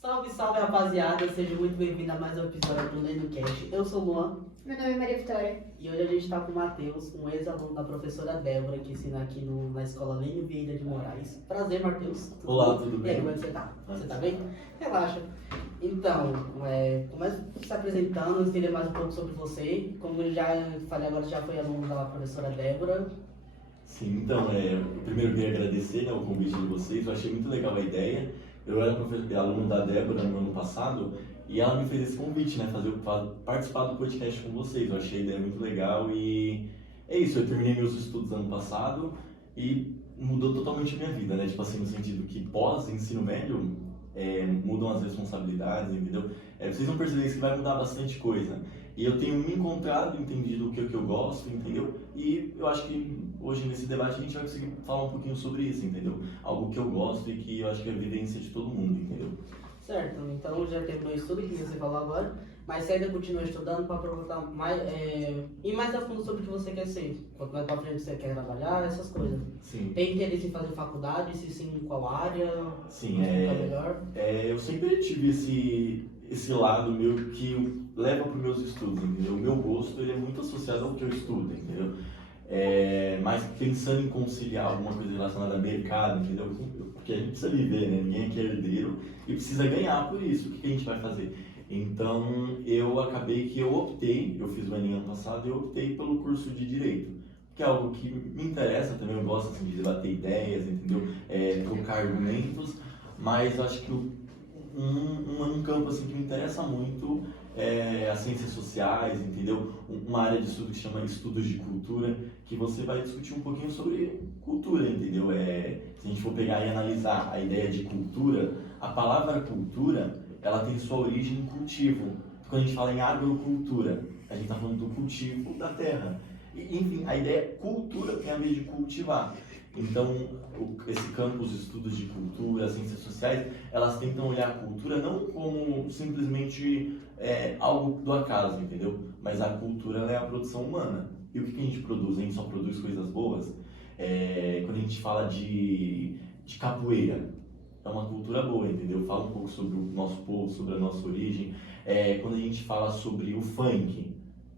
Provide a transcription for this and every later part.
Salve, salve, rapaziada, seja muito bem-vindo a mais um episódio do LendoCast. Eu sou o Luan Meu nome é Maria Vitória. e hoje a gente está com o Matheus, um ex-aluno da professora Débora, que ensina aqui na escola Lênio Vieira de Moraes. Prazer, Matheus. Olá, tudo E aí, bem? como é que você tá? Você tá bem? Relaxa. Então, começa se apresentando, entender mais um pouco sobre você. Como eu já falei agora, você já foi aluno da professora Débora. Sim, então, eu primeiro queria agradecer, né, o convite de vocês, eu achei muito legal a ideia. Eu era aluno da Débora no ano passado e ela me fez esse convite, né, participar do podcast com vocês. Eu achei a ideia muito legal e é isso, eu terminei meus estudos ano passado e mudou totalmente a minha vida, né, tipo assim, no sentido que pós-ensino médio mudam as responsabilidades, entendeu? Vocês vão perceber que vai mudar bastante coisa. E eu tenho me encontrado, entendido o que eu gosto, entendeu? E eu acho que hoje nesse debate a gente vai conseguir falar um pouquinho sobre isso, entendeu? Algo que eu gosto e que eu acho que é a vivência de todo mundo, entendeu? Certo, então já terminou o estudo que você falou agora, mas você ainda continua estudando para aproveitar mais, ir mais a fundo sobre o que você quer ser. Quanto mais para frente você quer trabalhar, essas coisas. Sim. Tem interesse em fazer faculdade? Se sim, em qual área? Sim, melhor? Eu sempre tive esse lado meu que leva para os meus estudos, entendeu? O meu gosto ele é muito associado ao que eu estudo, entendeu? Mas pensando em conciliar alguma coisa relacionada a mercado, entendeu? Porque a gente precisa viver, né? Ninguém aqui é herdeiro e precisa ganhar por isso. O que a gente vai fazer? Então, eu fiz o Enem ano passado e eu optei pelo curso de Direito, que é algo que me interessa também, eu gosto assim, de debater ideias, entendeu? Trocar argumentos, mas eu acho que um campo assim, que me interessa muito é as ciências sociais, entendeu? Uma área de estudo que se chama Estudos de Cultura, que você vai discutir um pouquinho sobre cultura, entendeu? Se a gente for pegar e analisar a ideia de cultura, a palavra cultura, ela tem sua origem em cultivo. Quando a gente fala em agrocultura, a gente está falando do cultivo da terra. Enfim, a ideia é cultura tem a ver de cultivar. Então, esse campo, os estudos de cultura, as ciências sociais, elas tentam olhar a cultura não como simplesmente algo do acaso, entendeu? Mas a cultura ela é a produção humana. E o que a gente produz? A gente só produz coisas boas? Quando a gente fala de capoeira, é uma cultura boa, entendeu? Fala um pouco sobre o nosso povo, sobre a nossa origem. Quando a gente fala sobre o funk,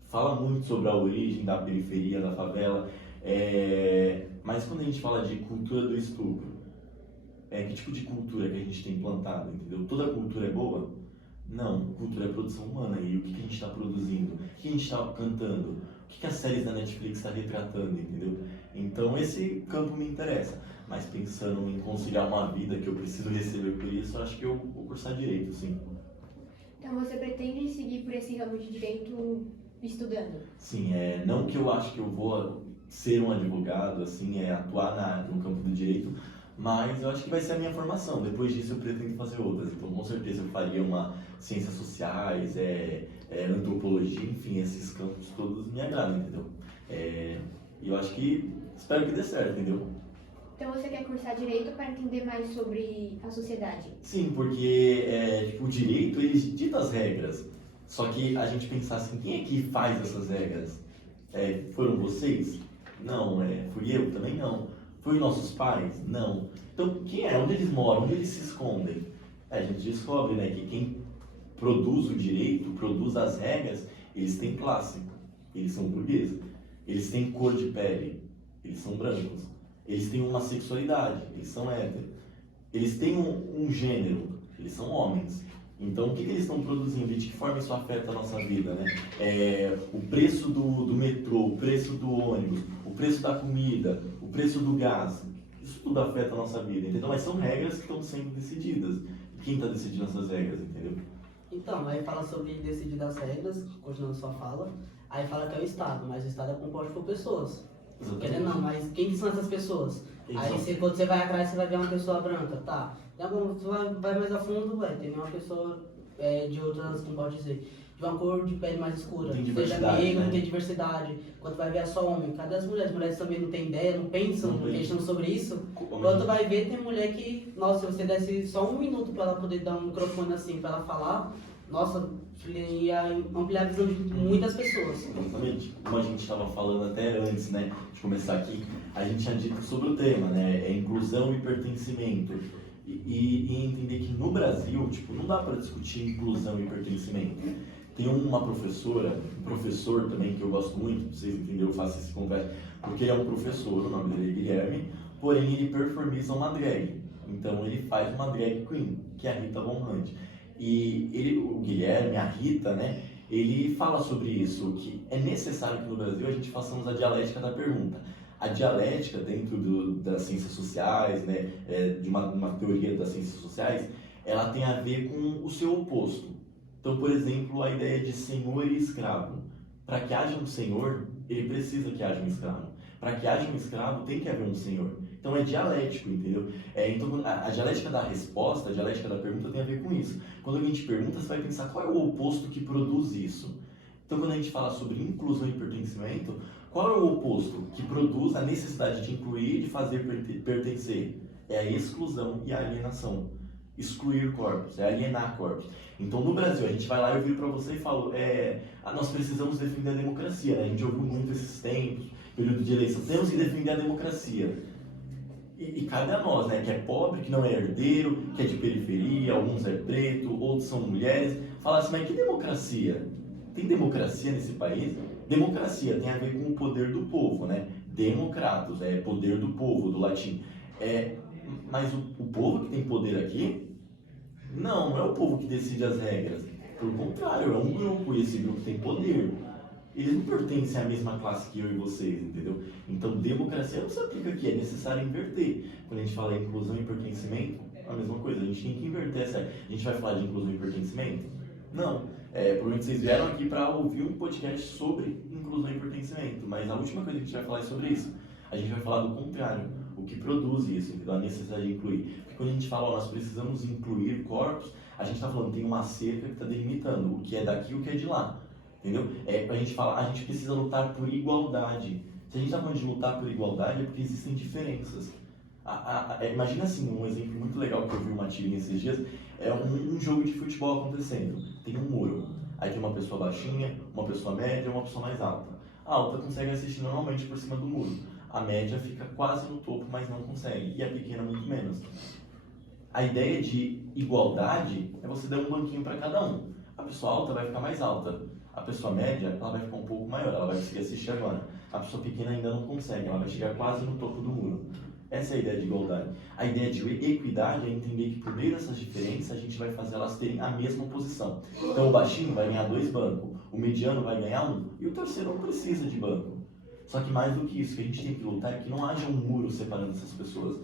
fala muito sobre a origem da periferia, da favela. Mas quando a gente fala de cultura do estupro, que tipo de cultura que a gente tem implantado, entendeu? Toda cultura é boa? Não, cultura é produção humana. E o que a gente está produzindo? O que a gente está cantando? O que as séries da Netflix estão retratando, entendeu? Então esse campo me interessa. Mas pensando em conciliar uma vida que eu preciso receber por isso, eu acho que eu vou cursar Direito, sim. Então você pretende seguir por esse ramo de Direito estudando? Sim, não que eu acho que eu vou ser um advogado, assim, atuar no campo do direito, mas eu acho que vai ser a minha formação. Depois disso eu pretendo fazer outras, então com certeza eu faria uma ciências sociais, antropologia, enfim, esses campos todos me agradam, entendeu? E eu acho que, espero que dê certo, entendeu? Então você quer cursar Direito para entender mais sobre a sociedade? Sim, porque o direito, ele dita as regras, só que a gente pensar assim, quem é que faz essas regras? Foram vocês? Não. Fui eu? Também não. Foi nossos pais? Não. Então, quem é? Onde eles moram? Onde eles se escondem? A gente descobre, né, que quem produz o direito, produz as regras, eles têm classe, eles são burgueses, eles têm cor de pele, eles são brancos, eles têm uma sexualidade, eles são héteros, eles têm um gênero, eles são homens. Então, o que eles estão produzindo e de que forma isso afeta a nossa vida, né? O preço do metrô, o preço do ônibus, o preço da comida, o preço do gás, isso tudo afeta a nossa vida, entendeu? Mas são regras que estão sendo decididas. E quem está decidindo essas regras, entendeu? Então, aí fala sobre decidir das regras, continuando sua fala, aí fala que é o Estado, mas o Estado é composto por pessoas. Querendo não, mas quem são essas pessoas? Quando você vai atrás, você vai ver uma pessoa branca, tá? Você vai mais a fundo, tem uma pessoa de outras, como pode dizer, de uma cor de pele mais escura. Seja negro, não tem diversidade. Quando vai ver só homem, cadê as mulheres? As mulheres também não têm ideia, não pensam, não questão sobre isso. Quando vai ver, tem mulher que, nossa, se você desse só um minuto pra ela poder dar um microfone assim, pra ela falar, nossa, ia ampliar a visão de muitas pessoas. Exatamente. Como a gente estava falando até antes, né, de começar aqui, a gente tinha dito sobre o tema, né, inclusão e pertencimento. e entender que no Brasil, tipo, não dá para discutir inclusão e pertencimento. Tem uma professora, um professor também que eu gosto muito, pra vocês entenderem, eu faço esse conversa, porque ele é um professor, o nome dele é Guilherme, porém ele performiza uma drag. Então ele faz uma drag queen, que é a Rita Von Hunt. E ele, o Guilherme, a Rita, né, ele fala sobre isso, que é necessário que no Brasil a gente façamos a dialética da pergunta. A dialética dentro das ciências sociais, né, de uma teoria das ciências sociais, ela tem a ver com o seu oposto. Então, por exemplo, a ideia de senhor e escravo. Para que haja um senhor, ele precisa que haja um escravo. Para que haja um escravo, tem que haver um senhor. Então é dialético, entendeu? Então a dialética da resposta, a dialética da pergunta tem a ver com isso. Quando a gente pergunta, você vai pensar qual é o oposto que produz isso. Então quando a gente fala sobre inclusão e pertencimento, qual é o oposto que produz a necessidade de incluir e de fazer pertencer? É a exclusão e a alienação. Excluir corpos, é alienar corpos. Então no Brasil, a gente vai lá e eu viro para você e falo, nós precisamos defender a democracia, né? A gente ouviu muito esses tempos, período de eleição, temos que defender a democracia. E cabe a nós, né, que é pobre, que não é herdeiro, que é de periferia, alguns é preto, outros são mulheres, falar assim, mas que democracia? Tem democracia nesse país? Democracia tem a ver com o poder do povo, né? Democratos, é poder do povo, do latim. Mas o povo que tem poder aqui, não é o povo que decide as regras. Pelo contrário, é um grupo, e esse grupo tem poder. Eles não pertencem à mesma classe que eu e vocês, entendeu? Então, democracia não se aplica aqui, é necessário inverter. Quando a gente fala em inclusão e pertencimento, a mesma coisa, a gente tem que inverter essa. A gente vai falar de inclusão e pertencimento? Não. Provavelmente vocês vieram aqui para ouvir um podcast sobre inclusão e pertencimento, mas a última coisa que a gente vai falar é sobre isso. A gente vai falar do contrário, o que produz isso, entendeu? A necessidade de incluir. Porque quando a gente fala, nós precisamos incluir corpos, a gente está falando, tem uma cerca que está delimitando o que é daqui e o que é de lá. Entendeu? A gente fala, a gente precisa lutar por igualdade. Se a gente está falando de lutar por igualdade, é porque existem diferenças. Imagina assim, um exemplo muito legal que eu vi uma tirinha esses dias, é um jogo de futebol acontecendo. Tem um muro. Aí tem uma pessoa baixinha, uma pessoa média e uma pessoa mais alta. A alta consegue assistir normalmente por cima do muro. A média fica quase no topo, mas não consegue. E a pequena muito menos. A ideia de igualdade é você dar um banquinho para cada um. A pessoa alta vai ficar mais alta. A pessoa média, ela vai ficar um pouco maior, ela vai conseguir assistir agora. A pessoa pequena ainda não consegue, ela vai chegar quase no topo do muro. Essa é a ideia de igualdade. A ideia de equidade é entender que por meio dessas diferenças a gente vai fazer elas terem a mesma posição. Então o baixinho vai ganhar 2 bancos, o mediano vai ganhar 1 e o terceiro não precisa de banco. Só que mais do que isso, que a gente tem que lutar é que não haja um muro separando essas pessoas.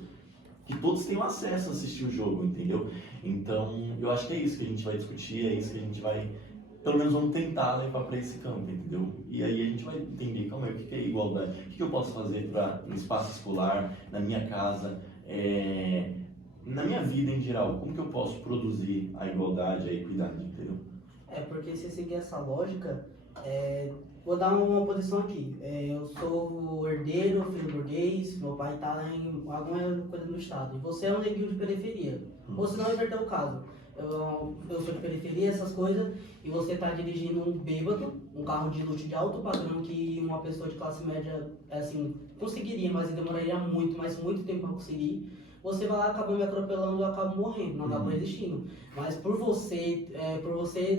Que todos tenham acesso a assistir o jogo, entendeu? Então eu acho que é isso que a gente vai discutir, é isso que a gente vai... Pelo menos vamos tentar levar para esse campo, entendeu? E aí a gente vai entender, calma aí, o que é igualdade? O que eu posso fazer no espaço escolar, na minha casa, na minha vida em geral? Como que eu posso produzir a igualdade, a equidade, entendeu? Porque se seguir essa lógica, vou dar uma posição aqui. Eu sou herdeiro, filho burguês, meu pai está em alguma coisa do estado. E você é um neguinho de periferia. Ou se não, inverter o caso. Eu sou de periferia, essas coisas, e você está dirigindo um bêbado, um carro de luxo de alto padrão que uma pessoa de classe média, assim, conseguiria, mas demoraria muito, mas muito tempo para conseguir. Você vai lá, acaba me atropelando e acaba morrendo, não acaba existindo. Mas por você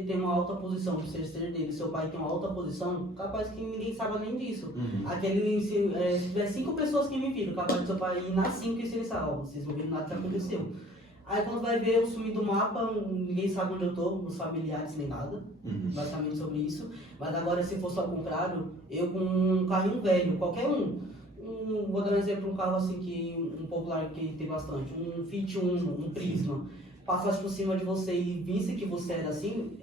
ter uma alta posição, por ser dele, seu pai tem uma alta posição, capaz que ninguém saiba nem disso. Se tiver 5 pessoas que me viram, capaz de seu pai ir nas 5 e se eles sabem, vocês não viram nada que aconteceu. Aí quando vai ver, eu sumi do mapa, ninguém sabe onde eu tô, os familiares nem nada, basicamente sobre isso. Mas agora, se fosse ao contrário, eu com um carrinho velho, qualquer vou dar um exemplo, um carro assim, um popular que tem bastante, um Fit Uno, um Prisma, passasse por cima de você e visse que você era assim,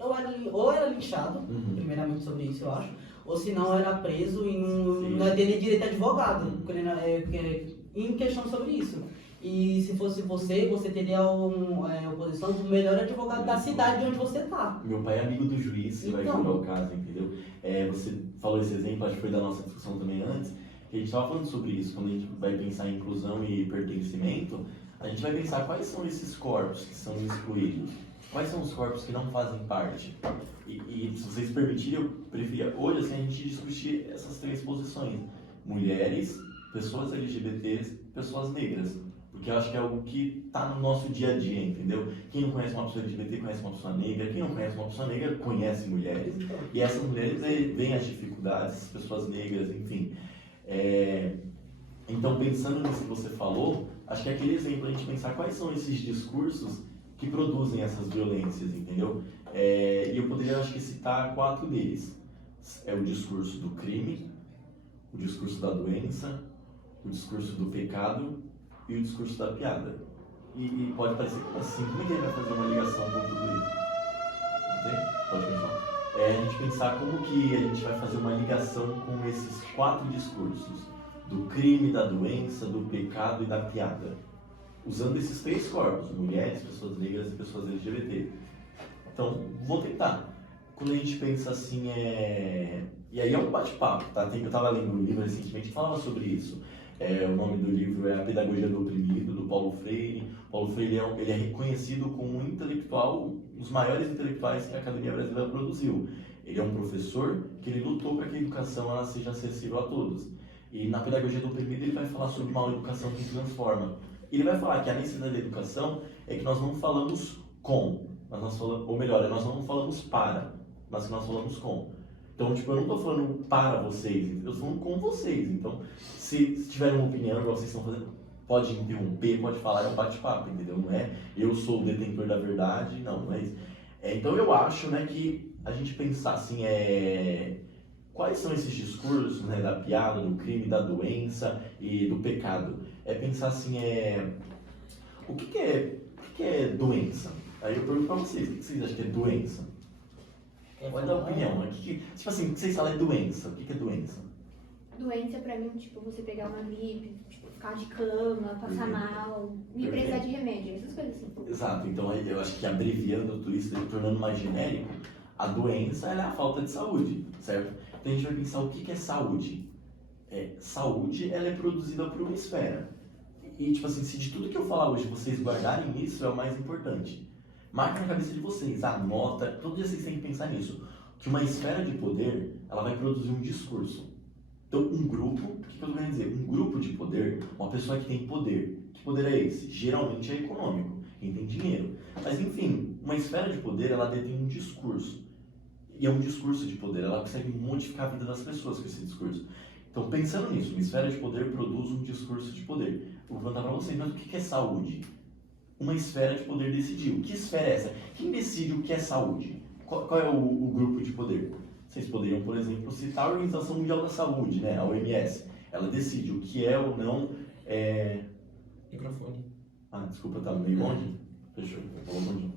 ou era linchado, primeiramente sobre isso eu acho, ou se não era preso e não ia ter direito a advogado, em questão sobre isso. E se fosse você teria a posição do melhor advogado da cidade de onde você está. Meu pai é amigo do juiz, que vai julgar o caso, entendeu? Você falou esse exemplo, acho que foi da nossa discussão também antes, que a gente estava falando sobre isso. Quando a gente vai pensar em inclusão e pertencimento, a gente vai pensar quais são esses corpos que são excluídos. Quais são os corpos que não fazem parte? E se vocês permitirem, eu preferia hoje assim, a gente discutir essas 3 posições. Mulheres, pessoas LGBTs, pessoas negras. Porque eu acho que é algo que está no nosso dia a dia, entendeu? Quem não conhece uma pessoa LGBT conhece uma pessoa negra, quem não conhece uma pessoa negra conhece mulheres. E essas mulheres veem as dificuldades, as pessoas negras, enfim. Então, pensando nisso que você falou, acho que é aquele exemplo, a gente pensar quais são esses discursos que produzem essas violências, entendeu? E eu poderia, acho que, citar 4 deles. É o discurso do crime, o discurso da doença, o discurso do pecado e o discurso da piada. E pode parecer assim, como é que ele vai fazer uma ligação com tudo isso? Não tem? Pode pensar. A gente pensar como que a gente vai fazer uma ligação com esses 4 discursos, do crime, da doença, do pecado e da piada, usando esses 3 corpos, mulheres, pessoas negras e pessoas LGBT. Então, vou tentar. Quando a gente pensa assim, e aí é um bate-papo, tá? Eu estava lendo um livro recentemente que falava sobre isso. O nome do livro é A Pedagogia do Oprimido, do Paulo Freire. Paulo Freire ele é reconhecido como um intelectual, um dos maiores intelectuais que a Academia Brasileira produziu. Ele é um professor que ele lutou para que a educação ela seja acessível a todos. E na Pedagogia do Oprimido ele vai falar sobre uma educação que transforma. Ele vai falar que a necessidade da educação é que nós não falamos com, mas nós falamos, ou melhor, nós não falamos para, mas que nós falamos com. Então, tipo, eu não estou falando para vocês, eu estou falando com vocês. Então, se tiverem uma opinião, igual vocês estão fazendo, pode interromper, pode falar, é um bate-papo, entendeu? Não é eu sou o detentor da verdade, não é isso. Então, eu acho, né, que a gente pensar assim, quais são esses discursos, né, da piada, do crime, da doença e do pecado? Pensar assim, o que é doença? Aí eu pergunto para vocês, o que vocês acham que é doença? Pode dar opinião, né? Tipo assim, o que vocês falam é doença, o que é doença? Doença pra mim, tipo, você pegar uma gripe, tipo, ficar de cama, passar mal, e precisar de remédio, essas coisas assim. Exato, então eu acho que abreviando tudo isso, tornando mais genérico, a doença ela é a falta de saúde, certo? Então a gente vai pensar o que é saúde. Saúde ela é produzida por uma esfera. E tipo assim, se de tudo que eu falar hoje vocês guardarem isso, é o mais importante. Marca na cabeça de vocês, anota, todo dia vocês têm que pensar nisso. Que uma esfera de poder, ela vai produzir um discurso. Então, um grupo, o que eu estou querendo dizer? Um grupo de poder, uma pessoa que tem poder. Que poder é esse? Geralmente é econômico, quem tem dinheiro. Mas, enfim, uma esfera de poder, ela detém um discurso. E é um discurso de poder, ela consegue modificar a vida das pessoas com esse discurso. Então, pensando nisso, uma esfera de poder produz um discurso de poder. Eu vou perguntar para vocês, mas o que é saúde? Uma esfera de poder decidiu. Que esfera é essa? Quem decide o que é saúde? Qual é o grupo de poder? Vocês poderiam, por exemplo, citar a Organização Mundial da Saúde, né? A OMS. Ela decide o que é ou não... Microfone. Desculpa, tá meio longe? Fechou, vou longe.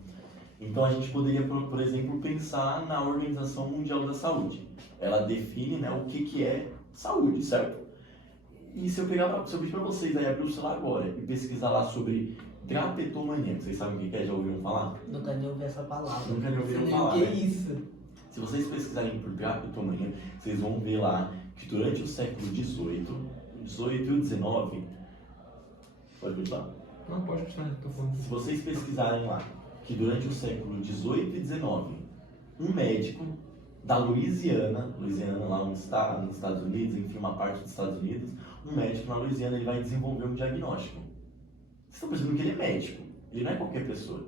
Então a gente poderia, por exemplo, pensar na Organização Mundial da Saúde. Ela define, né, o que é saúde, certo? E se eu pedir para vocês aí abrir o celular agora e pesquisar lá sobre drapetomania, vocês sabem o que é? Já ouviram falar? Nunca nem ouvi essa palavra. Nunca nem ouviram falar, O que é né? isso? Se vocês pesquisarem por drapetomania, vocês vão ver lá que durante o século XVIII e o XIX... Pode continuar? Não, pode continuar, tô falando. Se vocês pesquisarem lá que durante o século XVIII e XIX, um médico da Louisiana lá nos Estados Unidos, enfim, uma parte dos Estados Unidos, um médico na Louisiana, ele vai desenvolver um diagnóstico. Vocês estão percebendo que ele é médico, ele não é qualquer pessoa.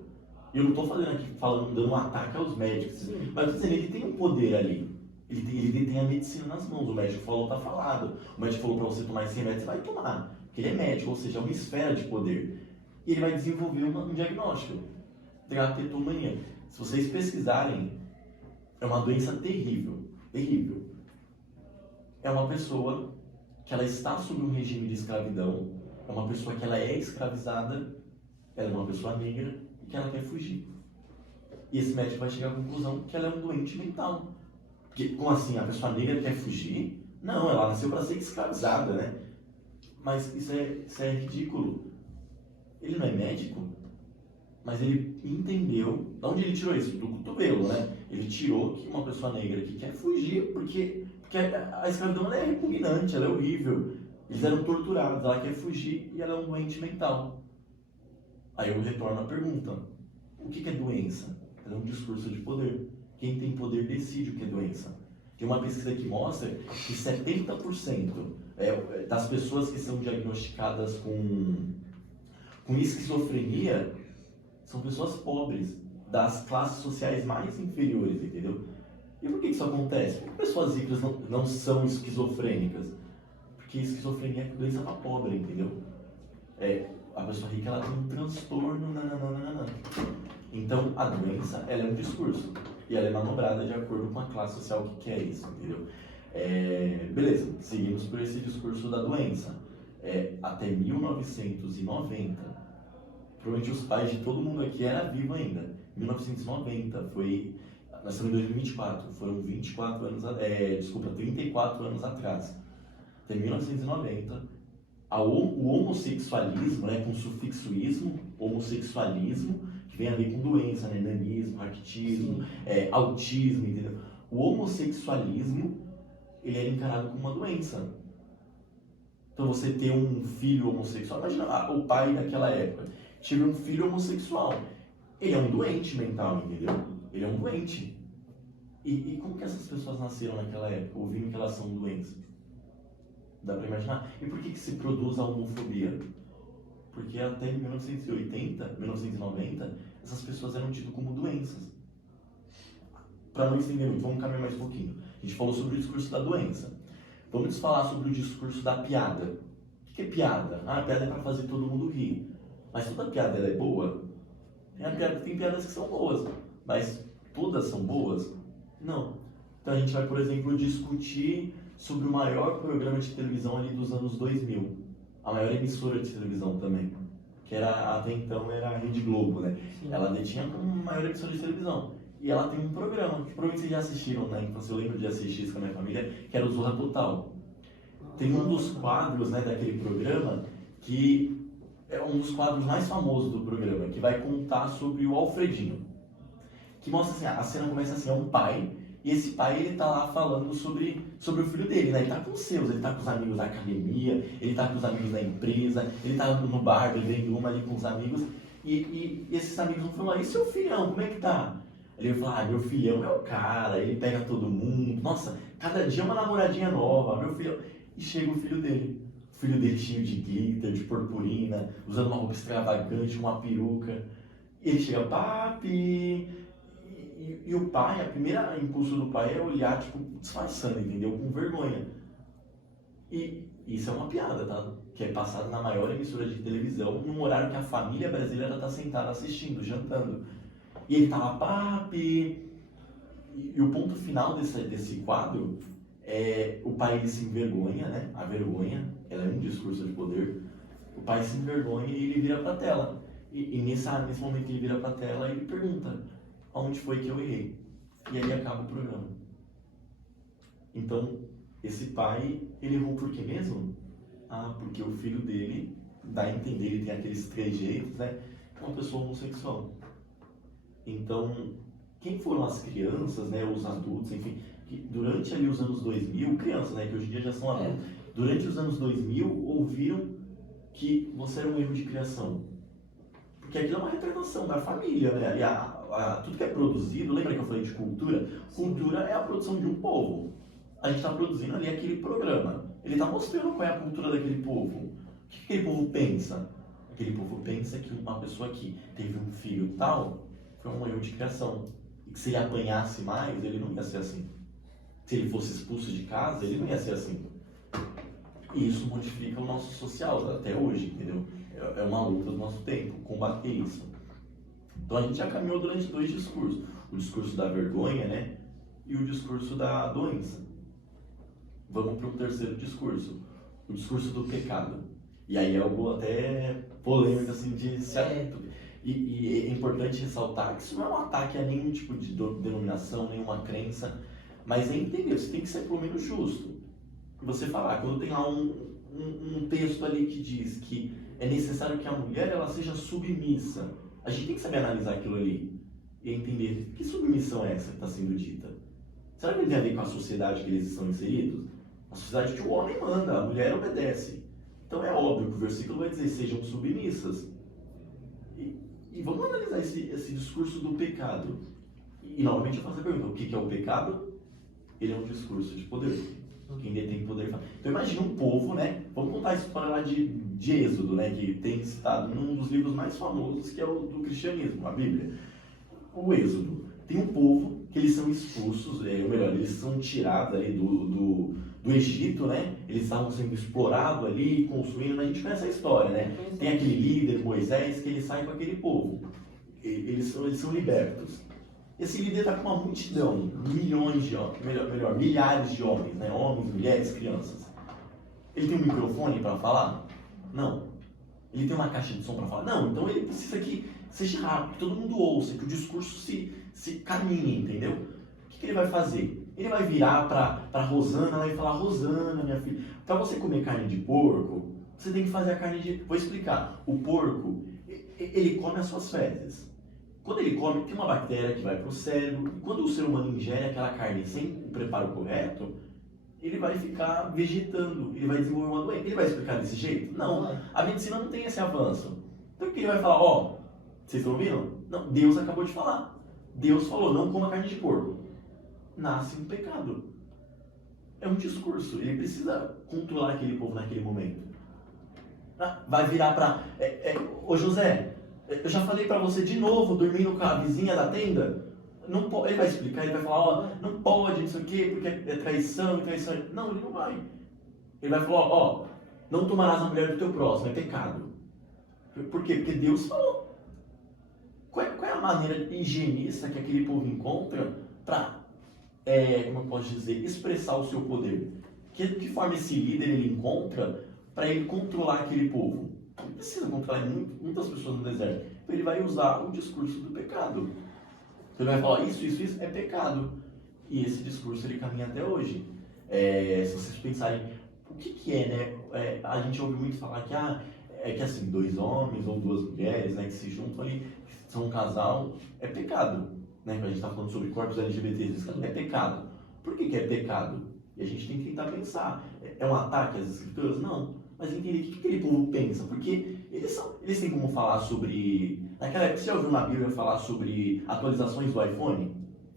Eu não estou dando um ataque aos médicos, mas eu estou dizendo, ele tem um poder ali. Ele tem a medicina nas mãos, o médico falou, tá falado. O médico falou para você tomar esse remédio, você vai tomar. Porque ele é médico, ou seja, é uma esfera de poder. E ele vai desenvolver um diagnóstico. Drapetomania. Se vocês pesquisarem, é uma doença terrível, terrível. É uma pessoa que ela está sob um regime de escravidão, é uma pessoa que ela é escravizada, ela é uma pessoa negra e que ela quer fugir. E esse médico vai chegar à conclusão que ela é um doente mental. Porque, como assim, a pessoa negra quer fugir? Não, ela nasceu para ser escravizada, né? Mas isso é ridículo. Ele não é médico, mas ele entendeu, de onde ele tirou isso? Do cotovelo, né? Ele tirou que uma pessoa negra que quer fugir, porque a escravidão ela é repugnante, ela é horrível. Eles eram torturados, ela quer fugir e ela é um doente mental. Aí eu retorno à pergunta, o que é doença? É um discurso de poder. Quem tem poder decide o que é doença. Tem uma pesquisa que mostra que 70% das pessoas que são diagnosticadas com com esquizofrenia são pessoas pobres, das classes sociais mais inferiores, entendeu? E por que isso acontece? Por que pessoas ricas não são esquizofrênicas? Porque esquizofrenia é doença para pobre, entendeu? A pessoa rica ela tem um transtorno, nananana. Então a doença ela é um discurso e ela é manobrada de acordo com a classe social que quer isso, entendeu? Beleza, seguimos por esse discurso da doença. Até 1990, provavelmente os pais de todo mundo aqui eram vivos ainda. 1990 foi, nós estamos em 2024, foram 24 anos, 34 anos atrás. Até 1990, o homossexualismo, né, com sufixo ismo, homossexualismo, que vem a ver com doença, né, nanismo, raquitismo, autismo, entendeu? O homossexualismo, ele era encarado como uma doença. Então você ter um filho homossexual, imagina o pai daquela época, tive um filho homossexual, ele é um doente mental, entendeu? Ele é um doente. E como que essas pessoas nasceram naquela época, ouvindo que elas são doentes? Dá pra imaginar? E por que se produz a homofobia? Porque até 1980, 1990, essas pessoas eram tidas como doenças. Para não estender muito, vamos caminhar mais um pouquinho. A gente falou sobre o discurso da doença. Vamos falar sobre o discurso da piada. O que é piada? A piada é para fazer todo mundo rir. Mas toda piada ela é boa? Tem piadas que são boas, mas todas são boas? Não. Então a gente vai, por exemplo, discutir sobre o maior programa de televisão ali dos anos 2000. A maior emissora de televisão também. Que era, até então era a Rede Globo, né? Sim. Ela detinha como maior emissora de televisão. E ela tem um programa, que provavelmente vocês já assistiram, né? Então eu lembro de assistir isso com a minha família, que era o Zorra Total. Tem um dos quadros, né, daquele programa, que é um dos quadros mais famosos do programa, que vai contar sobre o Alfredinho. Que mostra assim, a cena começa assim, é um pai, e esse pai ele tá lá falando sobre o filho dele, né? Ele tá com os seus, ele tá com os amigos da academia, ele tá com os amigos da empresa, ele tá no bar, bebendo uma ali com os amigos, e esses amigos vão falar, e seu filhão, como é que tá? Ele vai falar, meu filhão é o cara, ele pega todo mundo, nossa, cada dia é uma namoradinha nova, meu filhão. E chega o filho dele cheio de glitter, de purpurina, usando uma roupa extravagante, uma peruca. E ele chega, papi. E o pai, a primeira impulso do pai é olhar, tipo, disfarçando, entendeu? Com vergonha. E isso é uma piada, tá? Que é passado na maior emissora de televisão, num horário que a família brasileira tá sentada assistindo, jantando. E ele tá lá, papi. E o ponto final desse quadro é o pai ele se envergonha, né? A vergonha, ela é um discurso de poder. O pai se envergonha e ele vira pra tela. E nesse momento que ele vira pra tela, ele pergunta, aonde foi que eu errei? E aí acaba o programa. Então, esse pai, ele errou por quê mesmo? Porque o filho dele, dá a entender, ele tem aqueles trejeitos, né? É uma pessoa homossexual. Então, quem foram as crianças, né? Os adultos, enfim, que durante ali os anos 2000, crianças, né? Que hoje em dia já são adultos, durante os anos 2000, ouviram que você era um erro de criação. Porque aquilo é uma retratação da família, né? E tudo que é produzido, lembra que eu falei de cultura? Cultura é a produção de um povo. A gente está produzindo ali aquele programa. Ele está mostrando qual é a cultura daquele povo. O que aquele povo pensa? Aquele povo pensa que uma pessoa que teve um filho tal foi um erro de criação. E que se ele apanhasse mais, ele não ia ser assim. Se ele fosse expulso de casa, ele não ia ser assim. E isso modifica o nosso social até hoje, entendeu? É uma luta do nosso tempo, combater isso. Então a gente já caminhou durante 2 discursos. O discurso da vergonha, né? E o discurso da doença. Vamos para o terceiro discurso. O discurso do pecado. E aí é algo até polêmico, assim, de certo. E é importante ressaltar que isso não é um ataque a nenhum tipo de denominação, nenhuma crença, mas é entender, você tem que ser pelo menos justo. Você falar, quando tem lá um texto ali que diz que é necessário que a mulher ela seja submissa, a gente tem que saber analisar aquilo ali e entender que submissão é essa que está sendo dita. Será que tem a ver com a sociedade que eles estão inseridos? A sociedade que o homem manda, a mulher obedece. Então é óbvio que o versículo vai dizer, sejam submissas. E vamos analisar esse discurso do pecado. E novamente eu faço a pergunta, o que é o pecado? Ele é um discurso de poder. Quem detém poder época. Então imagina um povo, né? Vamos contar a história lá de Êxodo, né? Que tem citado num dos livros mais famosos, que é o do cristianismo, a Bíblia. O Êxodo. Tem um povo que eles são expulsos, ou melhor, eles são tirados ali do Egito, né? Eles estavam sendo explorados ali, consumindo, a gente conhece a história, né? Tem aquele líder, Moisés, que ele sai com aquele povo. Eles são libertos. Esse líder está com uma multidão, milhões de homens, melhor, milhares de homens, né? Homens, mulheres, crianças. Ele tem um microfone para falar? Não. Ele tem uma caixa de som para falar? Não. Então ele precisa que seja rápido, que todo mundo ouça, que o discurso se caminhe, entendeu? O que ele vai fazer? Ele vai virar para Rosana, ela vai falar: Rosana, minha filha, para você comer carne de porco, você tem que fazer a carne de... Vou explicar. O porco, ele come as suas fezes. Quando ele come, tem uma bactéria que vai para o cérebro, e quando o ser humano ingere aquela carne sem o preparo correto, ele vai ficar vegetando, ele vai desenvolver uma doença. Ele vai explicar desse jeito? Não. A medicina não tem esse avanço. Então o que ele vai falar? Ó, vocês estão ouvindo? Não, Deus acabou de falar. Deus falou: não coma carne de porco. Nasce um pecado. É um discurso. Ele precisa controlar aquele povo naquele momento. Vai virar para... Ô José, eu já falei para você de novo, dormindo com a vizinha da tenda. Não pode, ele vai explicar, ele vai falar: ó, não pode, não sei o quê, porque é traição, traição. Não, ele não vai. Ele vai falar: ó, não tomarás a mulher do teu próximo, é pecado. Por quê? Porque Deus falou. Qual é a maneira higienista que aquele povo encontra para, como eu posso dizer, expressar o seu poder? Que forma esse líder ele encontra para ele controlar aquele povo? Ele precisa controlar muitas pessoas no deserto. Então ele vai usar o discurso do pecado. Então ele vai falar: isso é pecado. E esse discurso ele caminha até hoje. Se vocês pensarem, o que é, né? A gente ouve muito falar que que assim, 2 homens ou 2 mulheres, né, que se juntam ali, são um casal, é pecado. Né? Quando a gente está falando sobre corpos LGBTs, é pecado. Por que é pecado? E a gente tem que tentar pensar. É um ataque às escrituras? Não. Mas entender o que aquele povo pensa. Porque eles têm como falar sobre... Naquela época, você já ouviu na Bíblia falar sobre atualizações do iPhone?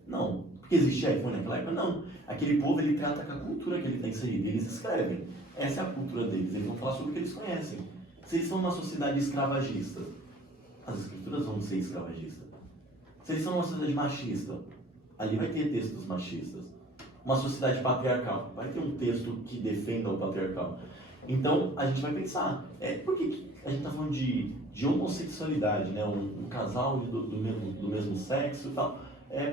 Não. Porque existia iPhone naquela época? Não. Aquele povo, ele trata com a cultura que ele está inserido. Eles escrevem. Essa é a cultura deles. Eles vão falar sobre o que eles conhecem. Se eles são uma sociedade escravagista, as escrituras vão ser escravagistas. Se eles são uma sociedade machista, ali vai ter textos machistas. Uma sociedade patriarcal, vai ter um texto que defenda o patriarcal. Então, a gente vai pensar, por que a gente está falando de homossexualidade, né? Um casal do mesmo sexo e tal.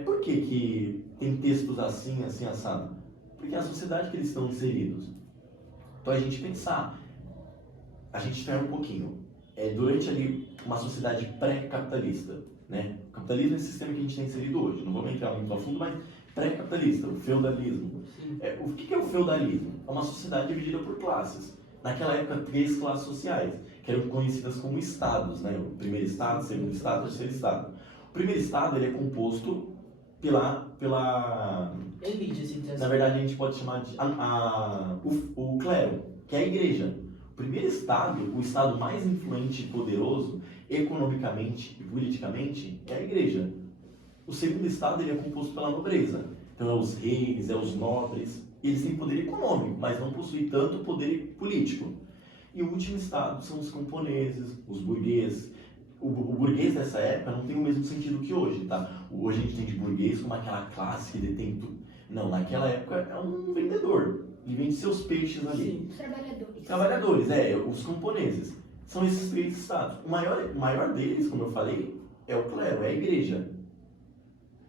Por que tem textos assim, assado? Porque é a sociedade que eles estão inseridos. Então, a gente pensar, a gente espera um pouquinho. Durante ali uma sociedade pré-capitalista, né? O capitalismo é esse sistema que a gente tem inserido hoje. Não vamos entrar muito a fundo, mas pré-capitalista, o feudalismo. O que é o feudalismo? É uma sociedade dividida por classes. Naquela época, 3 classes sociais, que eram conhecidas como estados, né? O primeiro estado, o segundo estado, o terceiro estado. O primeiro estado ele é composto pela elite, assim, na verdade, a gente pode chamar de o clero, que é a igreja. O primeiro estado, o estado mais influente e poderoso, economicamente e politicamente, é a igreja. O segundo estado ele é composto pela nobreza. Então, é os reis, é os nobres. Eles têm poder econômico, mas não possuem tanto poder político. E o último estado são os camponeses, os burgueses. O burguês dessa época não tem o mesmo sentido que hoje, tá? Hoje a gente tem de burguês como aquela classe que detém tudo. Não, naquela época é um vendedor. Ele vende seus peixes ali. Os trabalhadores. Trabalhadores, os camponeses. São esses 3 estados. O maior deles, como eu falei, é o clero, é a igreja.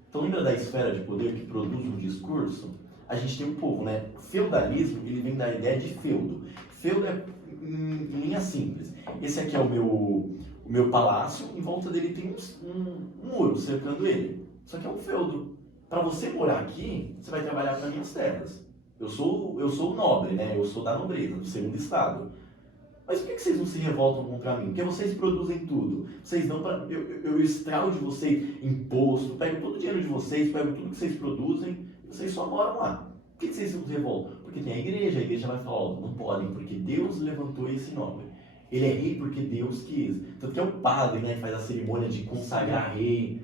Então lembra da esfera de poder que produz um discurso? A gente tem um povo, né? Feudalismo, ele vem da ideia de feudo. Feudo é em linha simples. Esse aqui é o meu palácio, em volta dele tem um muro cercando ele. Só que é um feudo. Para você morar aqui, você vai trabalhar para minhas terras. Eu sou o nobre, né? Eu sou da nobreza, do segundo estado. Mas por que vocês não se revoltam contra mim? Porque vocês produzem tudo. Vocês dão para... Eu extraio de vocês imposto, pego todo o dinheiro de vocês, pego tudo que vocês produzem, e vocês só moram lá. Por que vocês não se revoltam? Porque tem a igreja vai falar: não podem, porque Deus levantou esse nobre. Ele é rei porque Deus quis. Tanto que é o padre, né, que faz a cerimônia de consagrar rei,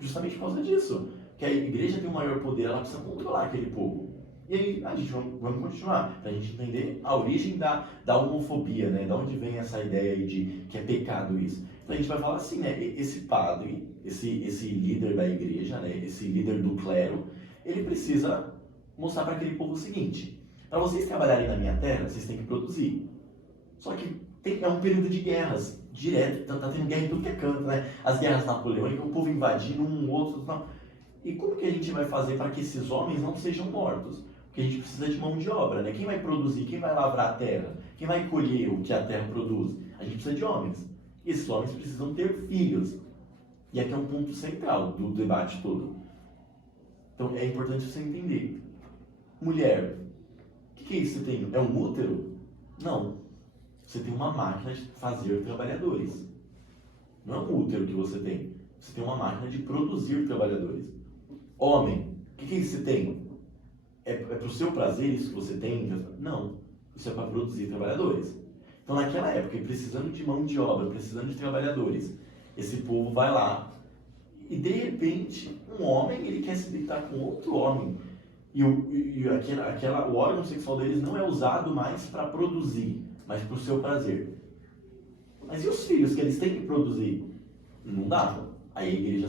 justamente por causa disso. Que a igreja tem o maior poder, ela precisa controlar aquele povo. E aí, a gente vamos continuar, para a gente entender a origem da homofobia, né? Da onde vem essa ideia aí de que é pecado isso. Então a gente vai falar assim, né? Esse padre, esse líder da igreja, né? Esse líder do clero, ele precisa mostrar para aquele povo o seguinte: para vocês trabalharem na minha terra, vocês têm que produzir. Só que é um período de guerras, direto, tá tendo guerra em tudo que é canto, né? As guerras napoleônicas, o povo invadindo um outro, tal. E como que a gente vai fazer para que esses homens não sejam mortos? Porque a gente precisa de mão de obra, né? Quem vai produzir, quem vai lavrar a terra, quem vai colher o que a terra produz? A gente precisa de homens. E esses homens precisam ter filhos. E aqui é um ponto central do debate todo. Então é importante você entender. Mulher, o que é isso que você tem? É um útero? Não. Você tem uma máquina de fazer trabalhadores. Não é um útero que você tem. Você tem uma máquina de produzir trabalhadores. Homem, o que é isso que você tem? É para o seu prazer isso que você tem? Não. Isso é para produzir trabalhadores. Então, naquela época, precisando de mão de obra, precisando de trabalhadores, esse povo vai lá e, de repente, um homem ele quer se deitar com outro homem. E o órgão sexual deles não é usado mais para produzir, mas para o seu prazer. Mas e os filhos que eles têm que produzir? Não dá. Aí a igreja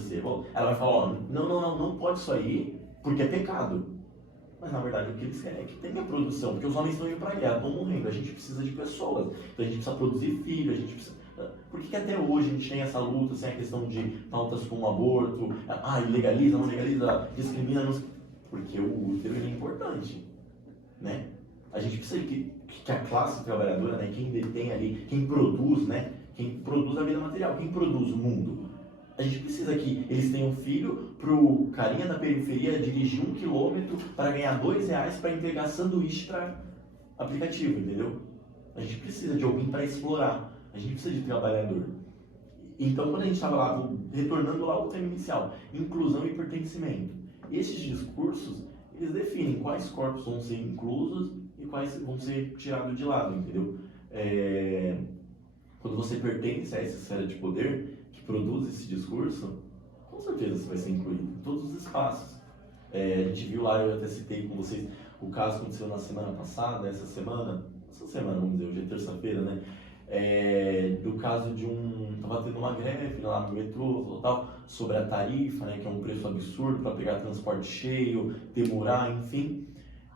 ela vai falar, ó, não pode isso aí, porque é pecado. Mas na verdade o que eles querem é que tenha produção, porque os homens estão indo para a guerra, estão morrendo, a gente precisa de pessoas, então a gente precisa produzir filhos, a gente precisa... Por que até hoje a gente tem essa luta, sem a questão de pautas como aborto, legaliza, não legaliza, discrimina, não... Porque o útero é importante, né? A gente precisa que a classe trabalhadora, né, quem detém ali, quem produz a vida material, quem produz o mundo, a gente precisa que eles tenham filho pro carinha da periferia dirigir 1 quilômetro para ganhar R$2 para entregar sanduíche para aplicativo, entendeu? A gente precisa de alguém para explorar, a gente precisa de trabalhador. Então, quando a gente estava lá, retornando lá ao tema inicial, inclusão e pertencimento, esses discursos, eles definem quais corpos vão ser inclusos e quais vão ser tirados de lado, entendeu? Quando você pertence a essa esfera de poder que produz esse discurso, com certeza você vai ser incluído em todos os espaços. A gente viu lá, eu até citei com vocês, o caso aconteceu na semana passada, essa semana, vamos dizer, hoje é terça-feira, né? Do caso de estava tendo uma greve lá no metrô, tal, sobre a tarifa, né, que é um preço absurdo para pegar transporte cheio, demorar, enfim.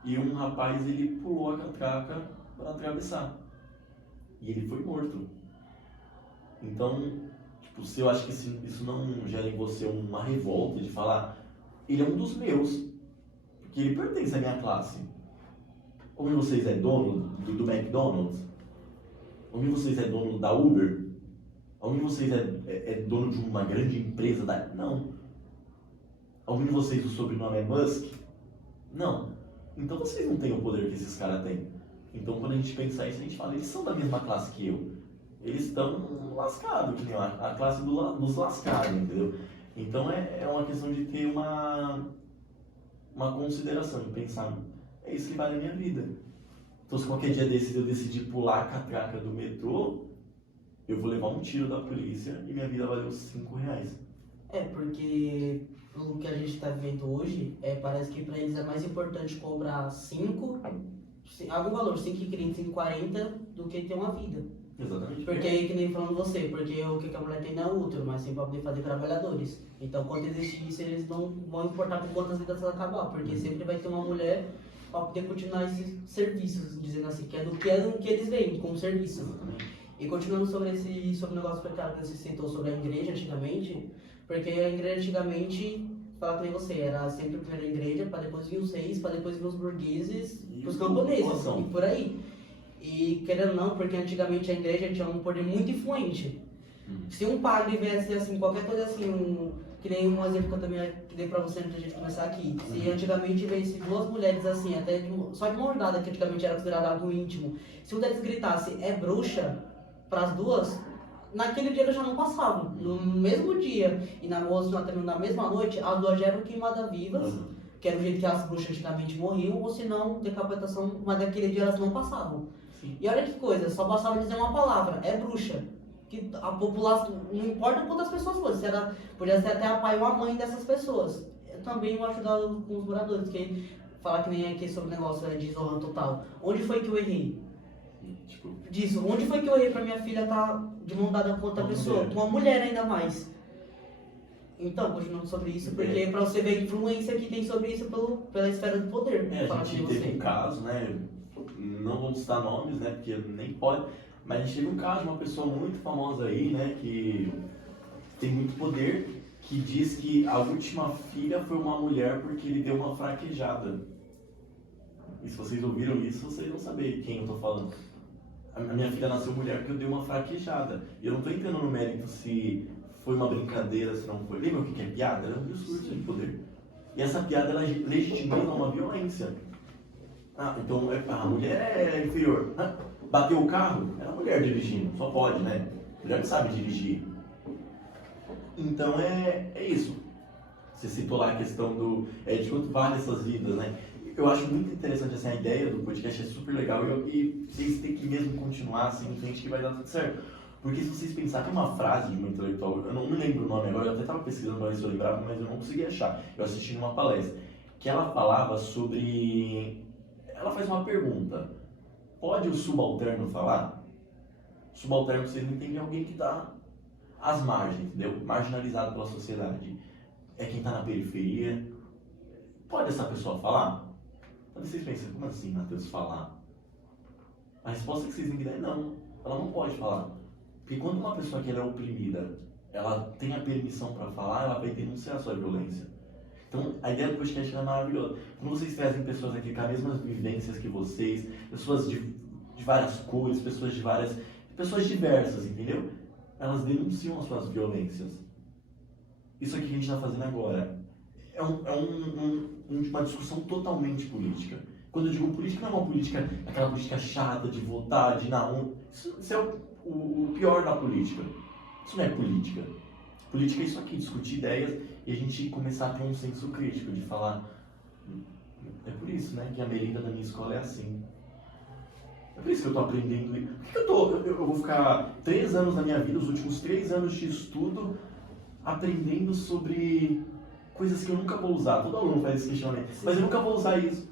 E um rapaz, ele pulou a catraca para atravessar. E ele foi morto. Então, tipo, se eu acho que isso não gera em você uma revolta de falar, ele é um dos meus, porque ele pertence à minha classe. Como vocês é dono do McDonald's? Algum de vocês é dono da Uber? Algum de vocês é dono de uma grande empresa da... Não. Algum de vocês o sobrenome é Musk? Não. Então vocês não têm o poder que esses caras têm. Então quando a gente pensa isso, a gente fala, eles são da mesma classe que eu. Eles estão lascados, a classe dos lascados, entendeu? Então é uma questão de ter uma consideração, de pensar, é isso que vale a minha vida. Então, se qualquer dia desse eu decidir pular a catraca do metrô, eu vou levar um tiro da polícia e minha vida valeu R$5. Porque o que a gente está vivendo hoje, parece que para eles é mais importante cobrar 5, algum valor, 5,30, 5,40, do que ter uma vida. Exatamente. Porque, que nem falando você, porque o que a mulher tem não é útero, mas sim para poder fazer trabalhadores. Então, quando existir isso, eles não vão importar com quantas vidas ela acabar, porque sempre vai ter uma mulher para poder continuar esses serviços, dizendo assim, que é do que eles veem como serviço. E continuando sobre o negócio que você citou sobre a igreja antigamente, porque a igreja antigamente, fala que nem você, era sempre a primeira igreja, para depois vir os reis, para depois vir os burgueses, os camponeses, e por aí. E querendo ou não, porque antigamente a igreja tinha um poder muito influente. Se um padre viesse assim, qualquer coisa assim, que nem um exemplo que eu também dei pra você antes de a gente começar aqui. Se antigamente viesse 2 mulheres assim, até só de mão dada, que antigamente era considerado algo íntimo, se um deles gritasse, é bruxa, pras duas, naquele dia eles já não passavam. No mesmo dia, e na mesma noite, as duas já eram queimadas vivas, que era o jeito que as bruxas antigamente morriam, ou se não, decapitação, mas daquele dia elas não passavam. Sim. E olha que coisa, só bastava dizer uma palavra, é bruxa. Que a população, não importa quantas pessoas fossem, podia ser até a pai ou a mãe dessas pessoas. Eu também vou ajudar com os moradores, porque falar que nem aqui sobre o negócio de Zohan total. Onde foi que eu errei? Tipo, Disso, onde foi que eu errei pra minha filha estar de mão dada com outra pessoa? Com uma mulher ainda mais. Então, continuando sobre isso, porque pra você ver a influência que tem sobre isso pela esfera do poder. a gente teve um caso, né? Não vamos citar nomes, né? Porque nem pode. Mas a gente teve um caso de uma pessoa muito famosa aí, né? Que tem muito poder, que diz que a última filha foi uma mulher porque ele deu uma fraquejada. E se vocês ouviram isso, vocês vão saber quem eu tô falando. A minha filha nasceu mulher porque eu dei uma fraquejada. E eu não tô entrando no mérito se foi uma brincadeira, se não foi. Lembra o que é piada? Era um discurso de poder. E essa piada, ela legitimiza uma violência. Ah, então a mulher é inferior. Ah, bateu o carro? Era a mulher dirigindo. Só pode, né? Mulher que sabe dirigir. Então é isso. Você citou lá a questão de quanto vale essas vidas, né? Eu acho muito interessante assim, a ideia do podcast, é super legal e vocês têm que mesmo continuar assim, em frente que vai dar tudo certo. Porque se vocês pensarem, tem uma frase de uma intelectual, eu não me lembro o nome agora, eu até estava pesquisando para ver se eu lembrava, mas eu não consegui achar. Eu assisti numa palestra, que ela falava sobre... Ela faz uma pergunta: pode o subalterno falar? Subalterno, vocês não entendem, é alguém que está às margens, entendeu? Marginalizado pela sociedade. É quem está na periferia. Pode essa pessoa falar? Então vocês pensam, como assim, Matheus, falar? A resposta que vocês têm que dar é não. Ela não pode falar. Porque quando uma pessoa que ela é oprimida, ela tem a permissão para falar, ela vai denunciar a sua violência. Então, a ideia do podcast é maravilhosa. Quando vocês trazem pessoas aqui com as mesmas vivências que vocês, pessoas de várias cores, pessoas diversas, entendeu? Elas denunciam as suas violências. Isso aqui que a gente está fazendo agora é uma discussão totalmente política. Quando eu digo política, não é uma política, aquela política chata de votar, de ir na rua. Isso é o pior da política. Isso não é política. Política é isso aqui, discutir ideias e a gente começar a ter um senso crítico de falar. É por isso, né, que a merenda da minha escola é assim. É por isso que eu estou aprendendo. Por que eu vou ficar 3 anos da minha vida, os últimos 3 anos de estudo, aprendendo sobre coisas que eu nunca vou usar? Todo aluno faz esse questionamento. Mas eu nunca vou usar isso.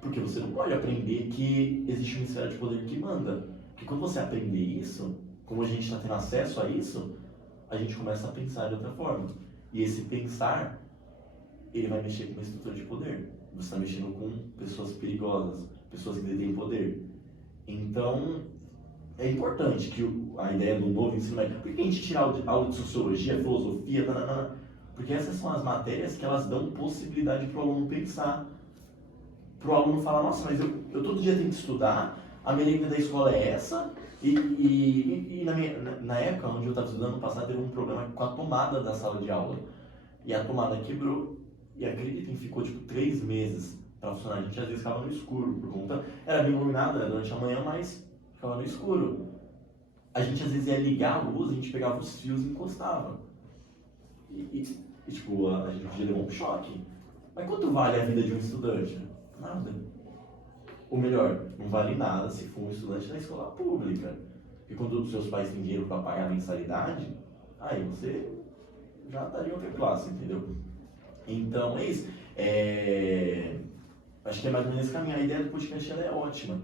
Porque você não pode aprender que existe uma esfera de poder que manda. Porque quando você aprender isso, como a gente está tendo acesso a isso, a gente começa a pensar de outra forma. E esse pensar, ele vai mexer com uma estrutura de poder. Você está mexendo com pessoas perigosas, pessoas que detêm poder. Então, é importante que a ideia do novo ensino médio... Por que a gente tira aula de sociologia, filosofia, nananana? Porque essas são as matérias que elas dão possibilidade para o aluno pensar. Para o aluno falar, nossa, mas eu todo dia tenho que estudar, a merenda da escola é essa, e na época onde eu estava estudando, no passado, teve um problema com a tomada da sala de aula. E a tomada quebrou, e acreditem, ficou tipo 3 meses para funcionar. A gente às vezes ficava no escuro, por conta, era bem iluminado, né, durante a manhã, mas ficava no escuro. A gente às vezes ia ligar a luz, a gente pegava os fios e encostava. E tipo, a gente podia levar um choque. Mas quanto vale a vida de um estudante? Nada. Ou melhor, não vale nada se for um estudante na escola pública. Porque quando os seus pais têm dinheiro para pagar a mensalidade, aí você já está em outra classe, entendeu? Então é isso. Acho que é mais ou menos esse caminho. A ideia do podcast ela é ótima.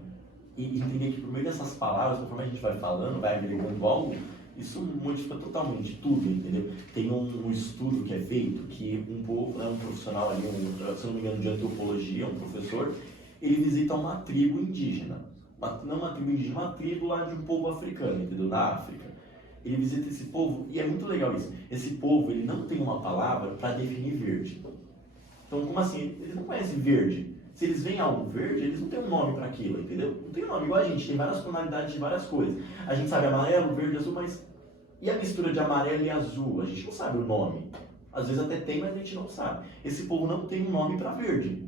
E entender que por meio dessas palavras, conforme a gente vai falando, vai agregando algo, isso modifica totalmente tudo, entendeu? Tem um estudo que é feito que um profissional ali, se não me engano, de antropologia, um professor, ele visita uma tribo indígena. Não uma tribo indígena, uma tribo lá de um povo africano, entendeu? Da África. Ele visita esse povo, e é muito legal isso. Esse povo, ele não tem uma palavra para definir verde. Então, como assim? Eles não conhecem verde. Se eles veem algo verde, eles não têm um nome para aquilo, entendeu? Não tem um nome. Igual a gente, tem várias tonalidades de várias coisas. A gente sabe amarelo, verde, azul, mas... E a mistura de amarelo e azul? A gente não sabe o nome. Às vezes até tem, mas a gente não sabe. Esse povo não tem um nome para verde.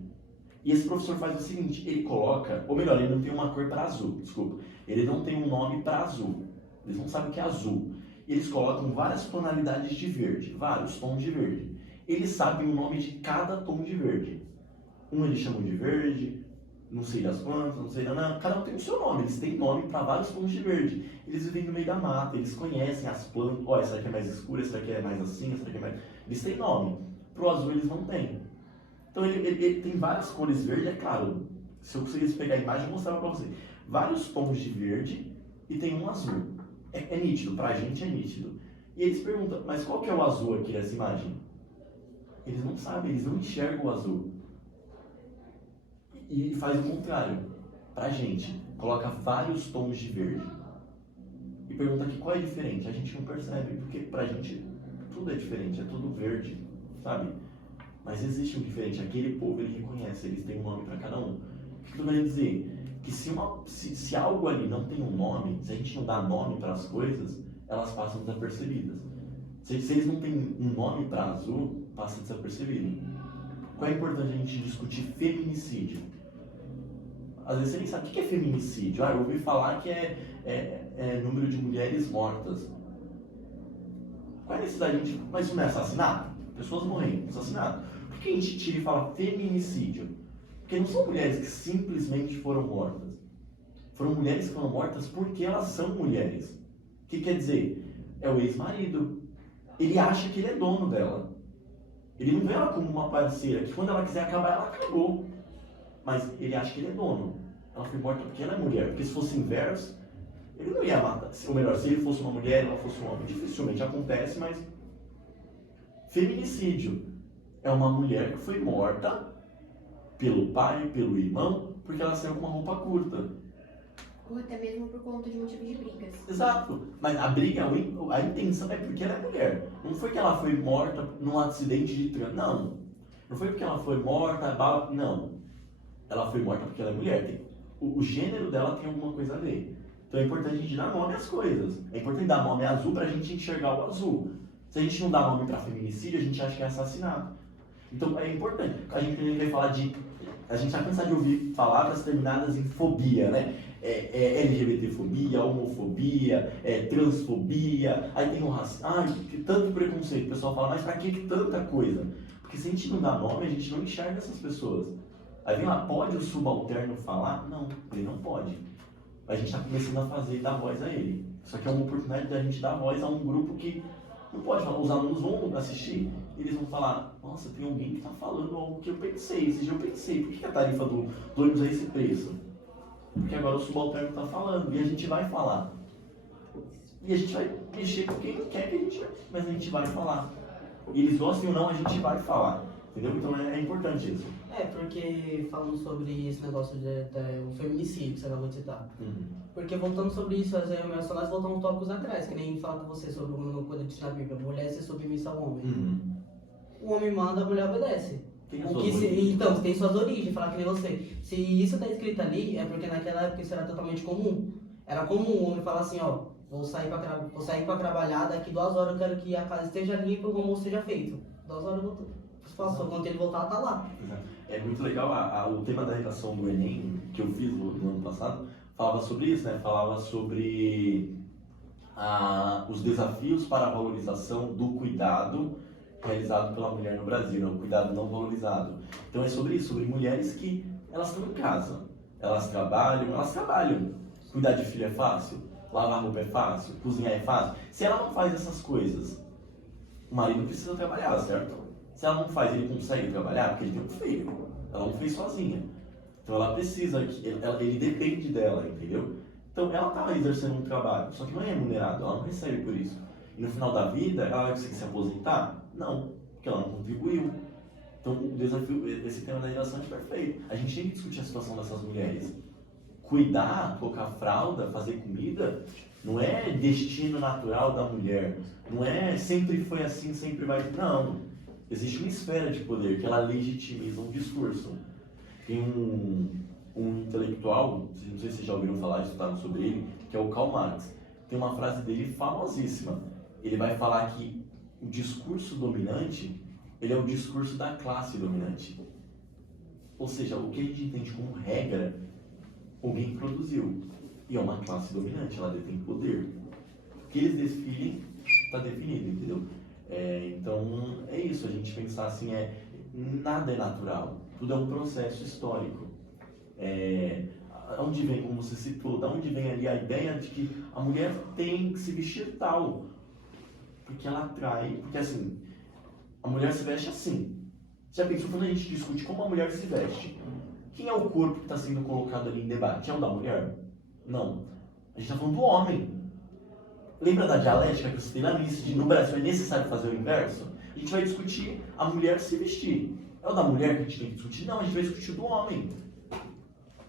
E esse professor faz o seguinte, ele coloca... Ou melhor, ele não tem uma cor para azul, desculpa. Ele não tem um nome para azul. Eles não sabem o que é azul. Eles colocam várias tonalidades de verde, vários tons de verde. Eles sabem o nome de cada tom de verde. Um eles chamam de verde, não sei das quantas, não sei da... Cada um tem o seu nome, eles têm nome para vários tons de verde. Eles vivem no meio da mata, eles conhecem as plantas. Olha, essa daqui é mais escura, essa daqui é mais assim, essa daqui é mais... Eles têm nome. Pro azul eles não têm. Então ele tem várias cores verdes, é claro, se eu conseguisse pegar a imagem, eu mostrava para você. Vários tons de verde e tem um azul. É nítido, pra gente é nítido. E eles perguntam, mas qual que é o azul aqui nessa imagem? Eles não sabem, eles não enxergam o azul. E faz o contrário, pra gente. Coloca vários tons de verde e pergunta aqui qual é diferente. A gente não percebe, porque pra gente tudo é diferente, é tudo verde, sabe? Mas existe um diferente, aquele povo ele reconhece, eles têm um nome para cada um. O que eu tô querendo dizer? Que se algo ali não tem um nome, se a gente não dá nome para as coisas, elas passam desapercebidas. Se eles não têm um nome para azul, passa desapercebido. Qual é importante a gente discutir feminicídio? Às vezes você nem sabe o que é feminicídio. Eu ouvi falar que é número de mulheres mortas. Qual é a necessidade de a gente... Mas isso não é assassinato? Pessoas morrendo, assassinato. Por que a gente tira e fala feminicídio? Porque não são mulheres que simplesmente foram mortas. Foram mulheres que foram mortas porque elas são mulheres. O que quer dizer? É o ex-marido. Ele acha que ele é dono dela. Ele não vê ela como uma parceira, que quando ela quiser acabar, ela acabou. Mas ele acha que ele é dono. Ela foi morta porque ela é mulher. Porque se fosse inverso, ele não ia matar. Ou melhor, se ele fosse uma mulher e ela fosse um homem, dificilmente acontece, mas... Feminicídio é uma mulher que foi morta pelo pai, pelo irmão, porque ela saiu com uma roupa curta. Ou até mesmo por conta de motivos de brigas. Exato. Mas a briga, a intenção é porque ela é mulher. Não foi que ela foi morta num acidente de trânsito. Não. Não foi porque ela foi morta, não. Ela foi morta porque ela é mulher. O gênero dela tem alguma coisa a ver. Então é importante a gente dar nome às coisas. É importante dar nome azul pra gente enxergar o azul. Se a gente não dá nome para feminicídio, a gente acha que é assassinato. Então é importante. A gente vai falar de... A gente já cansa de ouvir palavras terminadas em fobia, né? LGBTfobia, homofobia, transfobia, aí tem o racismo. Tanto preconceito. O pessoal fala, mas pra que tanta coisa? Porque se a gente não dá nome, a gente não enxerga essas pessoas. Aí vem lá, pode o subalterno falar? Não, ele não pode. A gente está começando a fazer e dar voz a ele. Só que é uma oportunidade da gente dar voz a um grupo que não pode falar. Os alunos vão assistir e eles vão falar, nossa, tem alguém que está falando algo que eu pensei, esse dia eu pensei, por que a tarifa do ônibus é esse preço? Porque agora o subalterno está falando e a gente vai falar. E a gente vai mexer com quem não quer que a gente, mas a gente vai falar. E eles gostem ou não, a gente vai falar. Entendeu? Então é importante isso. Porque falando sobre esse negócio o feminicídio que você acabou de citar. Porque voltando sobre isso, só nós voltamos tópicos atrás, que nem falar com você sobre quando eu disse na Bíblia, mulher ser submissa ao homem. O homem manda, a mulher obedece. Então, tem suas origens, falar que nem você. Se isso está escrito ali, é porque naquela época isso era totalmente comum. Era comum o homem falar assim, vou sair para trabalhar, daqui 2 horas eu quero que a casa esteja limpa e o almoço seja feito. 2 horas eu vou... Quando ele voltar, tá lá. É muito legal, o tema da redação do Enem, que eu fiz no ano passado, falava sobre isso, né? Falava sobre os desafios para a valorização do cuidado realizado pela mulher no Brasil, né? O cuidado não valorizado. Então é sobre isso, sobre mulheres que elas estão em casa, elas trabalham. Cuidar de filho é fácil, lavar roupa é fácil, cozinhar é fácil. Se ela não faz essas coisas, o marido precisa trabalhar, certo? Se ela não faz, ele consegue trabalhar porque ele tem um filho. Ela não fez sozinha. Então ela precisa, ele depende dela, entendeu? Então ela está exercendo um trabalho, só que não é remunerado, ela não recebe por isso. E no final da vida, ela vai conseguir se aposentar? Não, porque ela não contribuiu. Então o desafio, esse tema da geração é perfeito. A gente tem que discutir a situação dessas mulheres. Cuidar, colocar fralda, fazer comida, não é destino natural da mulher. Não é sempre foi assim, sempre vai... Não. Existe uma esfera de poder que ela legitimiza um discurso. Tem um intelectual, não sei se vocês já ouviram falar, estudaram sobre ele, que é o Karl Marx. Tem uma frase dele famosíssima. Ele vai falar que o discurso dominante, ele é o discurso da classe dominante. Ou seja, o que a gente entende como regra, alguém produziu. E é uma classe dominante, ela detém poder. O que eles desfilem está definido, entendeu? Então é isso, a gente pensar assim, nada é natural, tudo é um processo histórico. Onde vem, como você citou, da onde vem ali a ideia de que a mulher tem que se vestir tal, porque ela atrai, porque assim, a mulher se veste assim, Já pensou quando a gente discute como a mulher se veste? Quem é o corpo que está sendo colocado ali em debate? É o da mulher? Não. A gente está falando do homem. Lembra da dialética que eu citei lá no início de no Brasil é necessário fazer o inverso? A gente vai discutir a mulher se vestir. É o da mulher que a gente tem que discutir? Não, a gente vai discutir o do homem.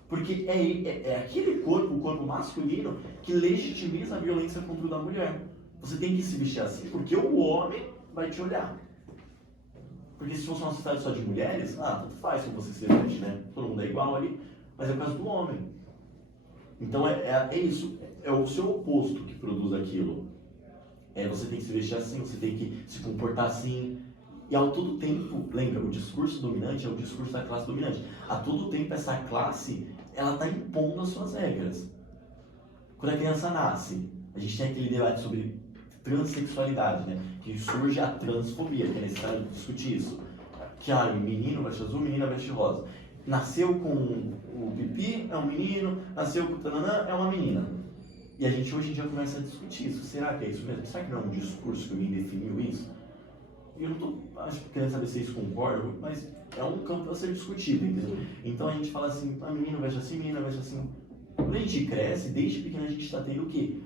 Porque é aquele corpo, o corpo masculino, que legitimiza a violência contra o da mulher. Você tem que se vestir assim porque o homem vai te olhar. Porque se fosse uma sociedade só de mulheres, tanto faz como você se veste, né? Todo mundo é igual ali, mas é o caso do homem. Então é isso, é o seu oposto que produz aquilo. Você tem que se vestir assim, você tem que se comportar assim. E ao todo tempo, lembra, o discurso dominante é o discurso da classe dominante. A todo tempo essa classe, ela está impondo as suas regras. Quando a criança nasce, a gente tem aquele debate sobre transexualidade, né? Que surge a transfobia, que é necessário discutir isso. Que menino veste azul, menina veste rosa. Nasceu com o pipi, é um menino, nasceu com o tananã, é uma menina. E a gente hoje em dia começa a discutir isso. Será que é isso mesmo? Será que não é um discurso que alguém definiu isso? E eu não estou querendo saber se vocês concordam, mas é um campo a ser discutido, entendeu? Então a gente fala assim, menino veste assim, menina veste assim. Quando a gente cresce, desde pequeno a gente está tendo o quê?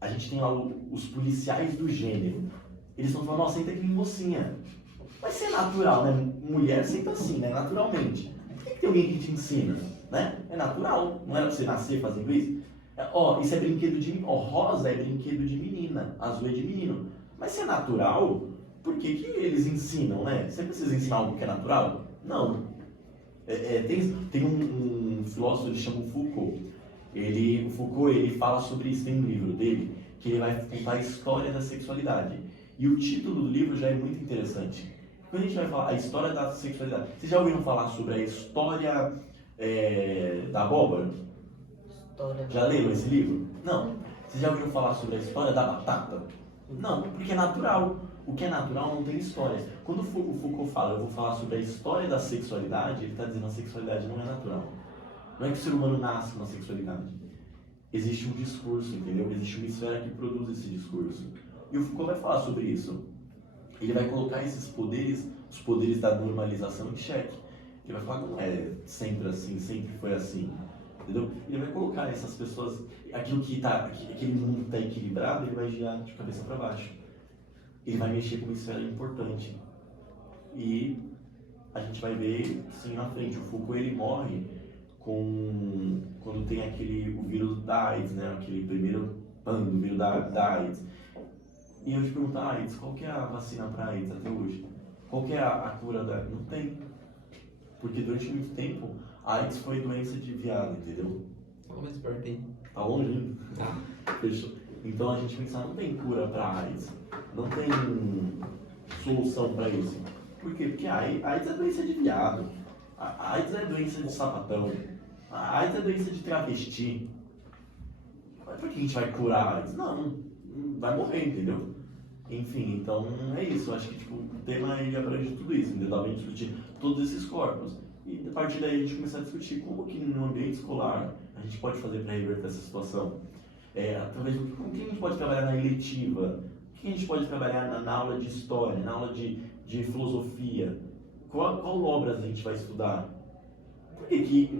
A gente tem lá os policiais do gênero. Eles estão falando, senta aqui mocinha. Vai ser natural, né? Mulher senta assim, né? Naturalmente. Por que tem alguém que te ensina? Né? É natural. Não era pra você nascer fazendo isso? Isso é brinquedo de... rosa é brinquedo de menina. Azul é de menino. Mas se é natural, por que eles ensinam, né? Você precisa ensinar algo que é natural? Não. Tem um filósofo, ele chama Foucault. O Foucault, ele fala sobre isso, tem um livro dele, que ele vai contar a história da sexualidade. E o título do livro já é muito interessante. Quando a gente vai falar a história da sexualidade, vocês já ouviram falar sobre a história da abóbora? Já leram esse livro? Não. Vocês já ouviram falar sobre a história da batata? Não, porque é natural. O que é natural não tem história. Quando o Foucault fala, eu vou falar sobre a história da sexualidade, ele está dizendo que a sexualidade não é natural. Não é que o ser humano nasce com uma sexualidade. Existe um discurso, entendeu? Existe uma esfera que produz esse discurso. E o Foucault vai falar sobre isso. Ele vai colocar esses poderes, os poderes da normalização em xeque. Ele vai falar que não é sempre assim, sempre foi assim. Entendeu? Ele vai colocar essas pessoas, aquele mundo que está equilibrado, ele vai girar de cabeça para baixo. Ele vai mexer com uma esfera importante. E a gente vai ver, sim, na frente. O Foucault, ele morre quando tem o vírus da AIDS, né? Aquele primeiro ano do vírus da AIDS. E eu te pergunto, AIDS, qual que é a vacina para AIDS até hoje? Qual que é a cura da AIDS? Não tem. Porque durante muito tempo, a AIDS foi doença de viado, entendeu? Fala mais perto aí. Tá longe? Tá. Fechou. Então a gente pensa, não tem cura para AIDS. Não tem solução para isso. Por quê? Porque a AIDS é doença de viado. A AIDS é doença de sapatão. A AIDS é doença de travesti. Mas por que a gente vai curar a AIDS? Não, vai morrer, entendeu? Enfim, então é isso. Eu acho que o tema ele abrange tudo isso. Entendeu? Dá pra gente discutir todos esses corpos. E a partir daí a gente começar a discutir como que no ambiente escolar a gente pode fazer para reverter essa situação. Através do como que a gente pode trabalhar na eletiva, o que a gente pode trabalhar na aula de história, na aula de filosofia, qual obras a gente vai estudar. Por que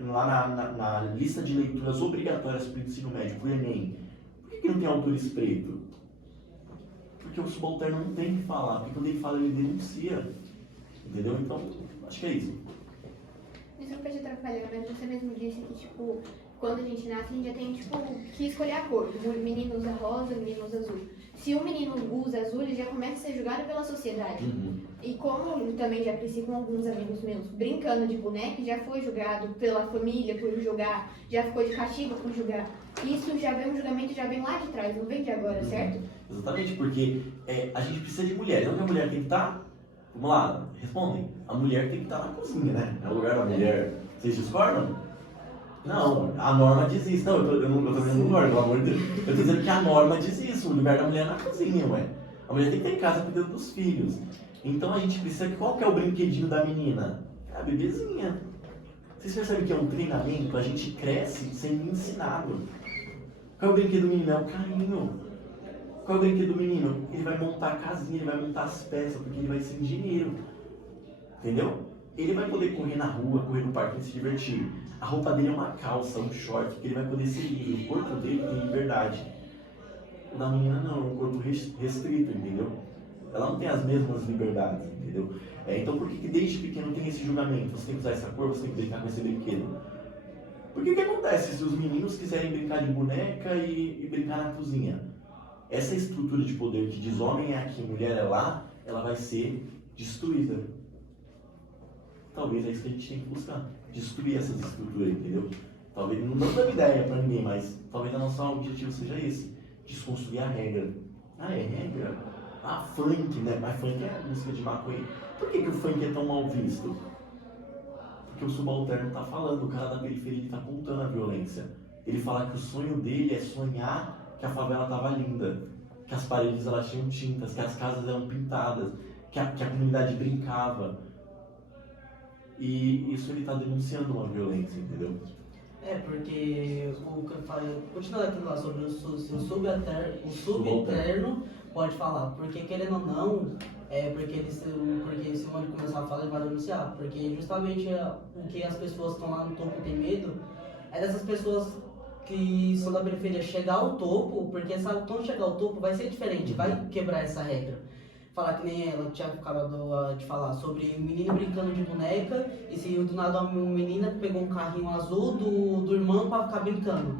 lá na lista de leituras obrigatórias para o ensino médio, para o Enem, por que não tem autores pretos? Porque o subalterno não tem que falar, porque quando ele fala ele denuncia, entendeu? Então, acho que é isso. Desculpa te atrapalhar, mas você mesmo disse que, quando a gente nasce, a gente já tem, que escolher a cor. O menino usa rosa, o menino usa azul. Se o menino usa azul, ele já começa a ser julgado pela sociedade. Uhum. E como eu também já cresci com alguns amigos meus brincando de boneca, já foi julgado pela família por jogar, já ficou de castigo por jogar. Isso já vem, o julgamento já vem lá de trás, não vem de agora, certo? Exatamente, porque a gente precisa de mulheres. Onde a mulher tem que estar? Vamos lá, respondem. A mulher tem que estar na cozinha, né? É o lugar da mulher. Vocês discordam? Não, a norma diz isso. Não, eu não tô dizendo norma, pelo amor de Deus. Eu tô dizendo que a norma diz isso. O lugar da mulher é na cozinha, ué. A mulher tem que estar em casa cuidando dos filhos. Então a gente precisa... Qual que é o brinquedinho da menina? É a bebezinha. Vocês percebem que é um treinamento? A gente cresce sendo ensinado. Qual é o brinquedo do menino? É o carrinho. Qual é o brinquedo do menino? Ele vai montar a casinha, ele vai montar as peças, porque ele vai ser engenheiro. entendeu? Ele vai poder correr na rua, correr no parque e se divertir. A roupa dele é uma calça, um short, que ele vai poder ser livre. O corpo dele tem liberdade. O da menina não, é um corpo restrito, entendeu? Ela não tem as mesmas liberdades, entendeu? Então por que desde pequeno tem esse julgamento? Você tem que usar essa cor, você tem que brincar com esse brinquedo. Porque o que acontece se os meninos quiserem brincar de boneca e brincar na cozinha? Essa estrutura de poder que diz homem é aqui, mulher é lá, ela vai ser destruída. Talvez é isso que a gente tem que buscar. Destruir essas estruturas, entendeu? Talvez, não dando ideia pra ninguém, mas talvez o nosso objetivo seja esse. Desconstruir a regra. Ah, é regra? Ah, funk, né? Mas funk é música de maconha. Por que o funk é tão mal visto? Porque o subalterno tá falando, o cara da periferia ele tá contando a violência. Ele fala que o sonho dele é sonhar que a favela tava linda, que as paredes elas tinham tintas, que as casas eram pintadas, que a comunidade brincava. E isso ele tá denunciando uma violência, entendeu? Porque o que eu falei, continuando aquilo lá sobre o subalterno pode falar, porque querendo ou não, porque se o homem começar a falar, ele vai denunciar, porque justamente o que as pessoas que estão lá no topo têm medo é dessas pessoas que são da periferia chegar ao topo, porque sabe, quando chegar ao topo vai ser diferente, vai quebrar essa regra. Falar que nem ela tinha acabado de falar sobre um menino brincando de boneca e se do nada uma menina pegou um carrinho azul do irmão pra ficar brincando.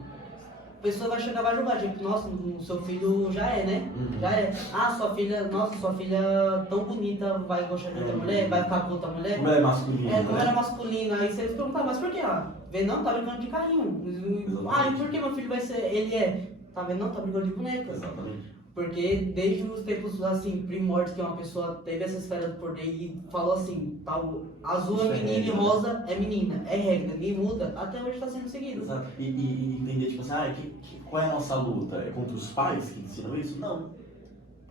A pessoa vai chegar e vai julgar, tipo, nossa, o seu filho já é, né? Já é. Ah, sua filha tão bonita, vai gostar de outra mulher, vai ficar com outra mulher. Como ela é masculina. Como ela é masculina. Aí você pergunta, mas por que? Vê, não, tá brincando de carrinho. E por que meu filho vai ser, ele é? Tá vendo? Não, tá brincando de boneca. Exatamente. Porque desde os tempos assim, primórdios que uma pessoa teve essa esfera do poder e falou assim, tal, azul é menina e rosa é menina, é regra, ninguém muda, até hoje está sendo seguido. Exato. E entender, tipo assim, qual é a nossa luta? É contra os pais que ensinam isso? Não.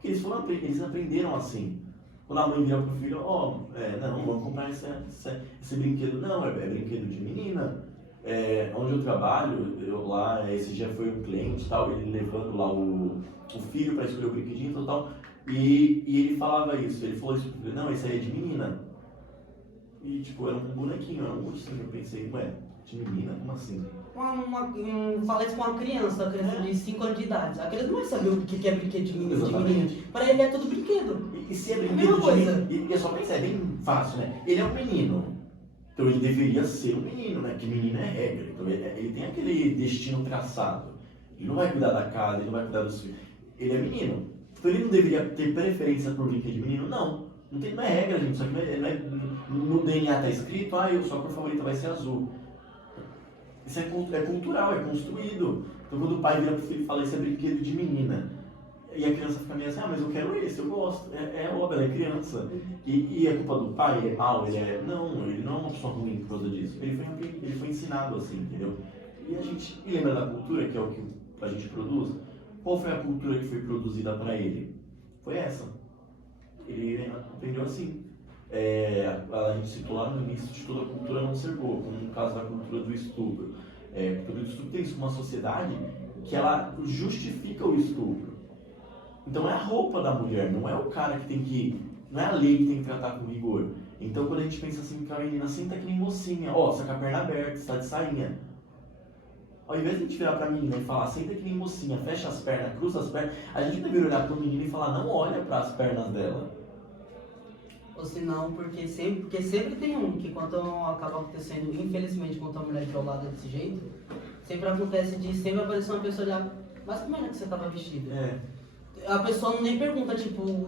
Porque eles aprenderam assim. Quando a mãe vira pro filho, não, vamos comprar esse brinquedo. Não, é brinquedo de menina. Onde eu trabalho, esse dia foi um cliente tal, ele levando lá o filho para escolher o brinquedinho e tal, e ele falava isso, ele falou isso pro filho, não, esse aí é de menina. E tipo, era um bonequinho, era um ursinho, eu pensei, de menina? Como assim? Fala isso com uma criança de 5 anos de idade, a criança não vai saber o que é brinquedo de menina. Exatamente. Para ele é tudo brinquedo. E se é brinquedo de menina, e é só pensar, é bem fácil, né? Ele é um menino. Então ele deveria ser um menino, né? Que menino é regra. Então ele tem aquele destino traçado. Ele não vai cuidar da casa, ele não vai cuidar dos filhos. Ele é menino. Então ele não deveria ter preferência por brinquedo de menino? Não. Não é regra, gente. Só que no DNA tá escrito, sua cor favorita vai ser azul. Isso é cultural, é construído. Então quando o pai vira pro filho e fala, isso é brinquedo de menina. E a criança fica meio assim, mas eu quero esse, eu gosto. É óbvio, ela é criança. E é culpa do pai, ele é mau, Não, ele não é uma pessoa ruim por causa disso. Ele foi ensinado assim, entendeu? E a gente lembra da cultura, que é o que a gente produz. Qual foi a cultura que foi produzida para ele? Foi essa. Ele aprendeu assim. A gente citou lá no início de toda a cultura não ser boa, como no caso da cultura do estupro. A cultura do estupro tem isso, uma sociedade que ela justifica o estupro. Então é a roupa da mulher, não é o cara que tem que... Não é a lei que tem que tratar com rigor. Então quando a gente pensa assim, que a menina senta que nem mocinha, você tá com a perna aberta, você tá de sainha. Ao invés de a gente virar pra menina e falar, senta que nem mocinha, fecha as pernas, cruza as pernas, a gente deveria olhar pro menino e falar, não olha para as pernas dela. Ou se não, porque sempre tem um que quando acaba acontecendo, infelizmente, quando a mulher é violada desse jeito, sempre acontece de sempre aparecer uma pessoa olhar, mas como era que você tava vestida? A pessoa nem pergunta, tipo,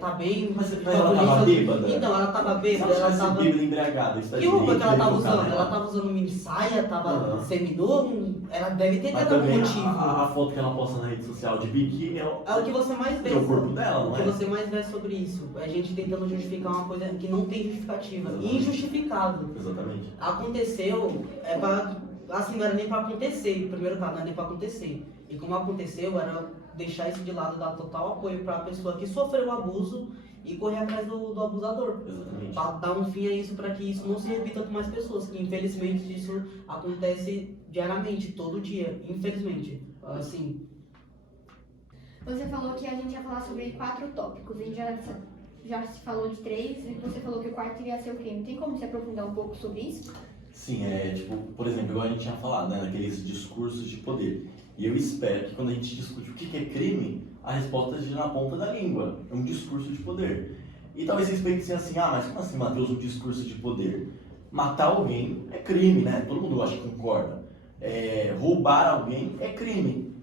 tá bem, mas ela tava bêbada? Então, ela tava bêbada, ela tava... bêbada, embriagada, isso que roupa que ela tava usando? Ela tava usando mini saia, tava seminua, ela deve ter dado algum motivo. A foto que ela posta na rede social de biquíni é o que você mais vê. É o corpo dela, não é? O que você mais vê sobre isso. É a gente tentando justificar uma coisa que não tem justificativa. Exatamente. Injustificado. Exatamente. Aconteceu, assim, não era nem pra acontecer, em primeiro caso, não era nem pra acontecer. E como aconteceu, era deixar isso de lado, dar total apoio para a pessoa que sofreu o abuso e correr atrás do abusador. Exatamente. Para dar um fim a isso, para que isso não se repita com mais pessoas. Que infelizmente isso acontece diariamente, todo dia, infelizmente. Assim. Você falou que a gente ia falar sobre 4 tópicos. A gente já já se falou de 3 e você falou que o quarto iria ser o crime. Tem como se aprofundar um pouco sobre isso? Sim, tipo, por exemplo, igual a gente tinha falado, né, naqueles discursos de poder. E eu espero que quando a gente discute o que é crime, a resposta esteja na ponta da língua. É um discurso de poder. E talvez vocês pensem assim, mas como assim, Matheus, um discurso de poder? Matar alguém é crime, né? Todo mundo acha que concorda. Roubar alguém é crime.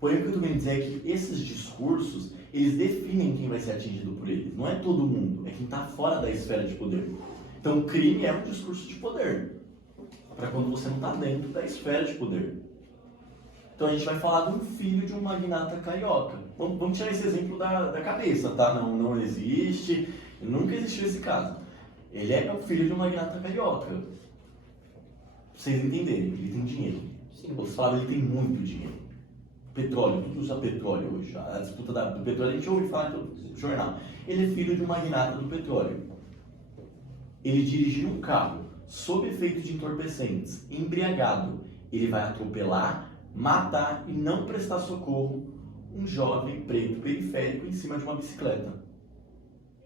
Porém, o que eu estou querendo dizer é que esses discursos, eles definem quem vai ser atingido por eles. Não é todo mundo, é quem está fora da esfera de poder. Então, crime é um discurso de poder. Para quando você não está dentro da esfera de poder. Então a gente vai falar de um filho de um magnata carioca. Vamos tirar esse exemplo da cabeça, tá? Não existe, nunca existiu esse caso. Ele é o filho de um magnata carioca. Pra vocês entenderem, ele tem dinheiro. Sim. Outros falam que ele tem muito dinheiro. Petróleo, tudo usa petróleo hoje. A disputa do petróleo a gente ouve falar no jornal. Ele é filho de um magnata do petróleo. Ele dirigiu um carro sob efeito de entorpecentes, embriagado. Ele vai atropelar, matar e não prestar socorro um jovem preto periférico em cima de uma bicicleta.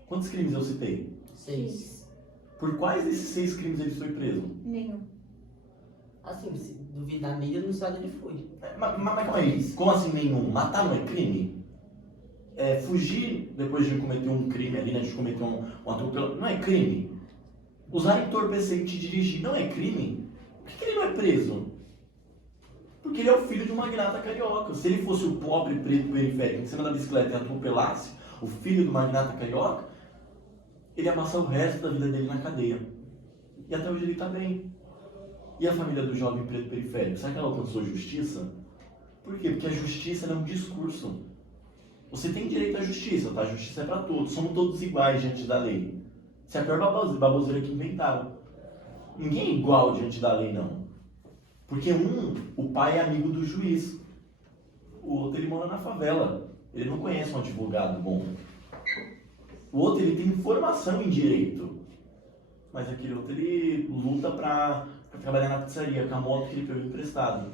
Quantos crimes eu citei? 6. Por quais desses 6 crimes ele foi preso? Nenhum. Assim, se duvidar nele, eu não sei onde ele foi. Mas calma aí, como assim nenhum? Matar não é crime? Fugir depois de cometer um crime ali, né, de cometer um atropelamento, não é crime? Usar entorpecente e dirigir não é crime? Por que ele não é preso? Porque ele é o filho de um magnata carioca. Se ele fosse o pobre preto periférico em cima da bicicleta e atropelasse o filho do magnata carioca, ele ia passar o resto da vida dele na cadeia. E até hoje ele está bem. E a família do jovem preto periférico? Será que ela alcançou justiça? Por quê? Porque a justiça não é um discurso. Você tem direito à justiça, tá? A justiça é para todos. Somos todos iguais diante da lei. Isso é a pior baboseira que inventaram. Ninguém é igual diante da lei, não. Porque o pai é amigo do juiz. O outro, ele mora na favela. Ele não conhece um advogado bom. O outro, ele tem formação em direito. Mas aquele outro, ele luta para trabalhar na pizzaria, com a moto que ele pegou emprestado.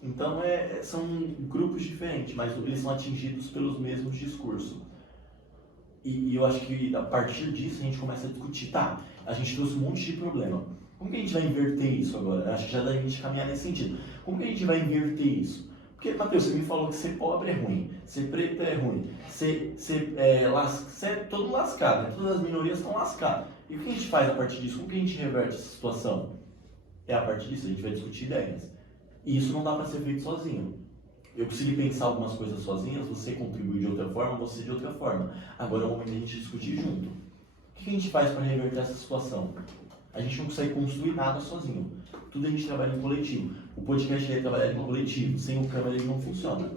Então, são grupos diferentes, mas eles são atingidos pelos mesmos discursos. E eu acho que a partir disso a gente começa a discutir, tá, a gente trouxe um monte de problema. Como que a gente vai inverter isso agora? Acho que já dá a gente caminhar nesse sentido. Como que a gente vai inverter isso? Porque, Matheus, você me falou que ser pobre é ruim, ser preto é ruim, ser todo lascado, né? Todas as minorias estão lascadas. E o que a gente faz a partir disso? Como que a gente reverte essa situação? A partir disso a gente vai discutir ideias. E isso não dá para ser feito sozinho. Eu consegui pensar algumas coisas sozinhas, você contribui de outra forma, você de outra forma. Agora é o momento de a gente discutir junto. O que a gente faz para reverter essa situação? A gente não consegue construir nada sozinho. Tudo a gente trabalha em coletivo. O podcast é trabalhar em coletivo. Sem o câmera ele não funciona.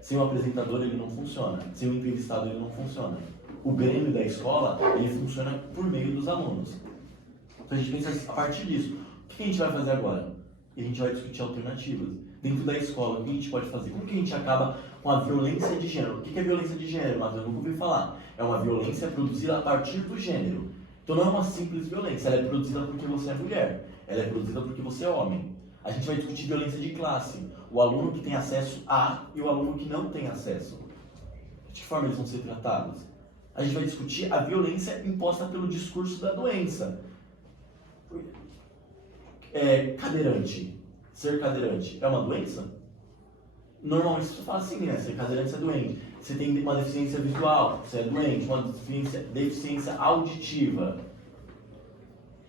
Sem o apresentador ele não funciona. Sem o entrevistado ele não funciona. O Grêmio da escola, ele funciona por meio dos alunos. Então a gente pensa a partir disso. O que a gente vai fazer agora? E a gente vai discutir alternativas. Dentro da escola, o que a gente pode fazer? Como que a gente acaba com a violência de gênero? O que é violência de gênero, Matheus? Eu nunca ouvi falar. É uma violência produzida a partir do gênero. Então não é uma simples violência, ela é produzida porque você é mulher. Ela é produzida porque você é homem. A gente vai discutir violência de classe. O aluno que tem acesso a e o aluno que não tem acesso. De que forma eles vão ser tratados? A gente vai discutir a violência imposta pelo discurso da doença. Cadeirante. Ser cadeirante é uma doença? Normalmente você fala assim, né? Ser cadeirante é doente. Você tem uma deficiência visual, você é doente. Uma deficiência auditiva.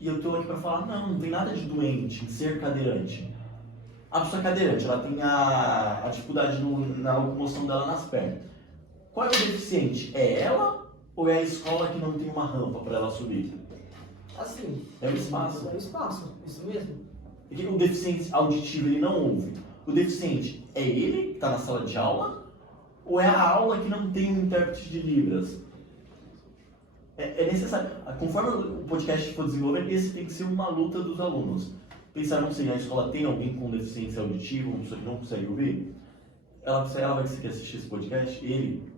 E eu estou aqui para falar, não tem nada de doente em ser cadeirante. A pessoa cadeirante, ela tem a dificuldade na locomoção dela nas pernas. Qual é o deficiente? É ela ou é a escola que não tem uma rampa para ela subir? Assim. É o espaço. É o espaço, isso mesmo. Porque o deficiente auditivo, ele não ouve. O deficiente é ele, que está na sala de aula, ou é a aula que não tem um intérprete de Libras? É necessário. Conforme o podcast for desenvolvendo, esse tem que ser uma luta dos alunos. Pensar, não sei, na escola tem alguém com deficiência auditiva, uma pessoa que não consegue ouvir? Ela vai conseguir assistir esse podcast? Ele?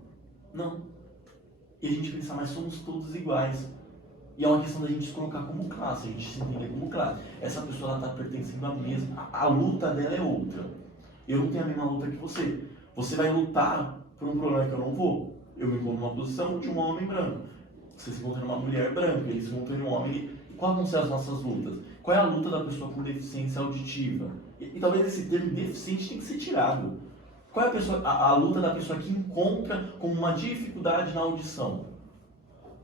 Não. E a gente pensar, mas somos todos iguais. E é uma questão da gente se colocar como classe, a gente se entender como classe. Essa pessoa está pertencendo à mesma. A luta dela é outra. Eu não tenho a mesma luta que você. Você vai lutar por um problema que eu não vou. Eu me ponho numa posição de um homem branco. Você se encontra numa mulher branca, ele se encontra em um homem. Quais vão ser as nossas lutas? Qual é a luta da pessoa com deficiência auditiva? E talvez esse termo deficiente tenha que ser tirado. Qual é a luta da pessoa que encontra com uma dificuldade na audição?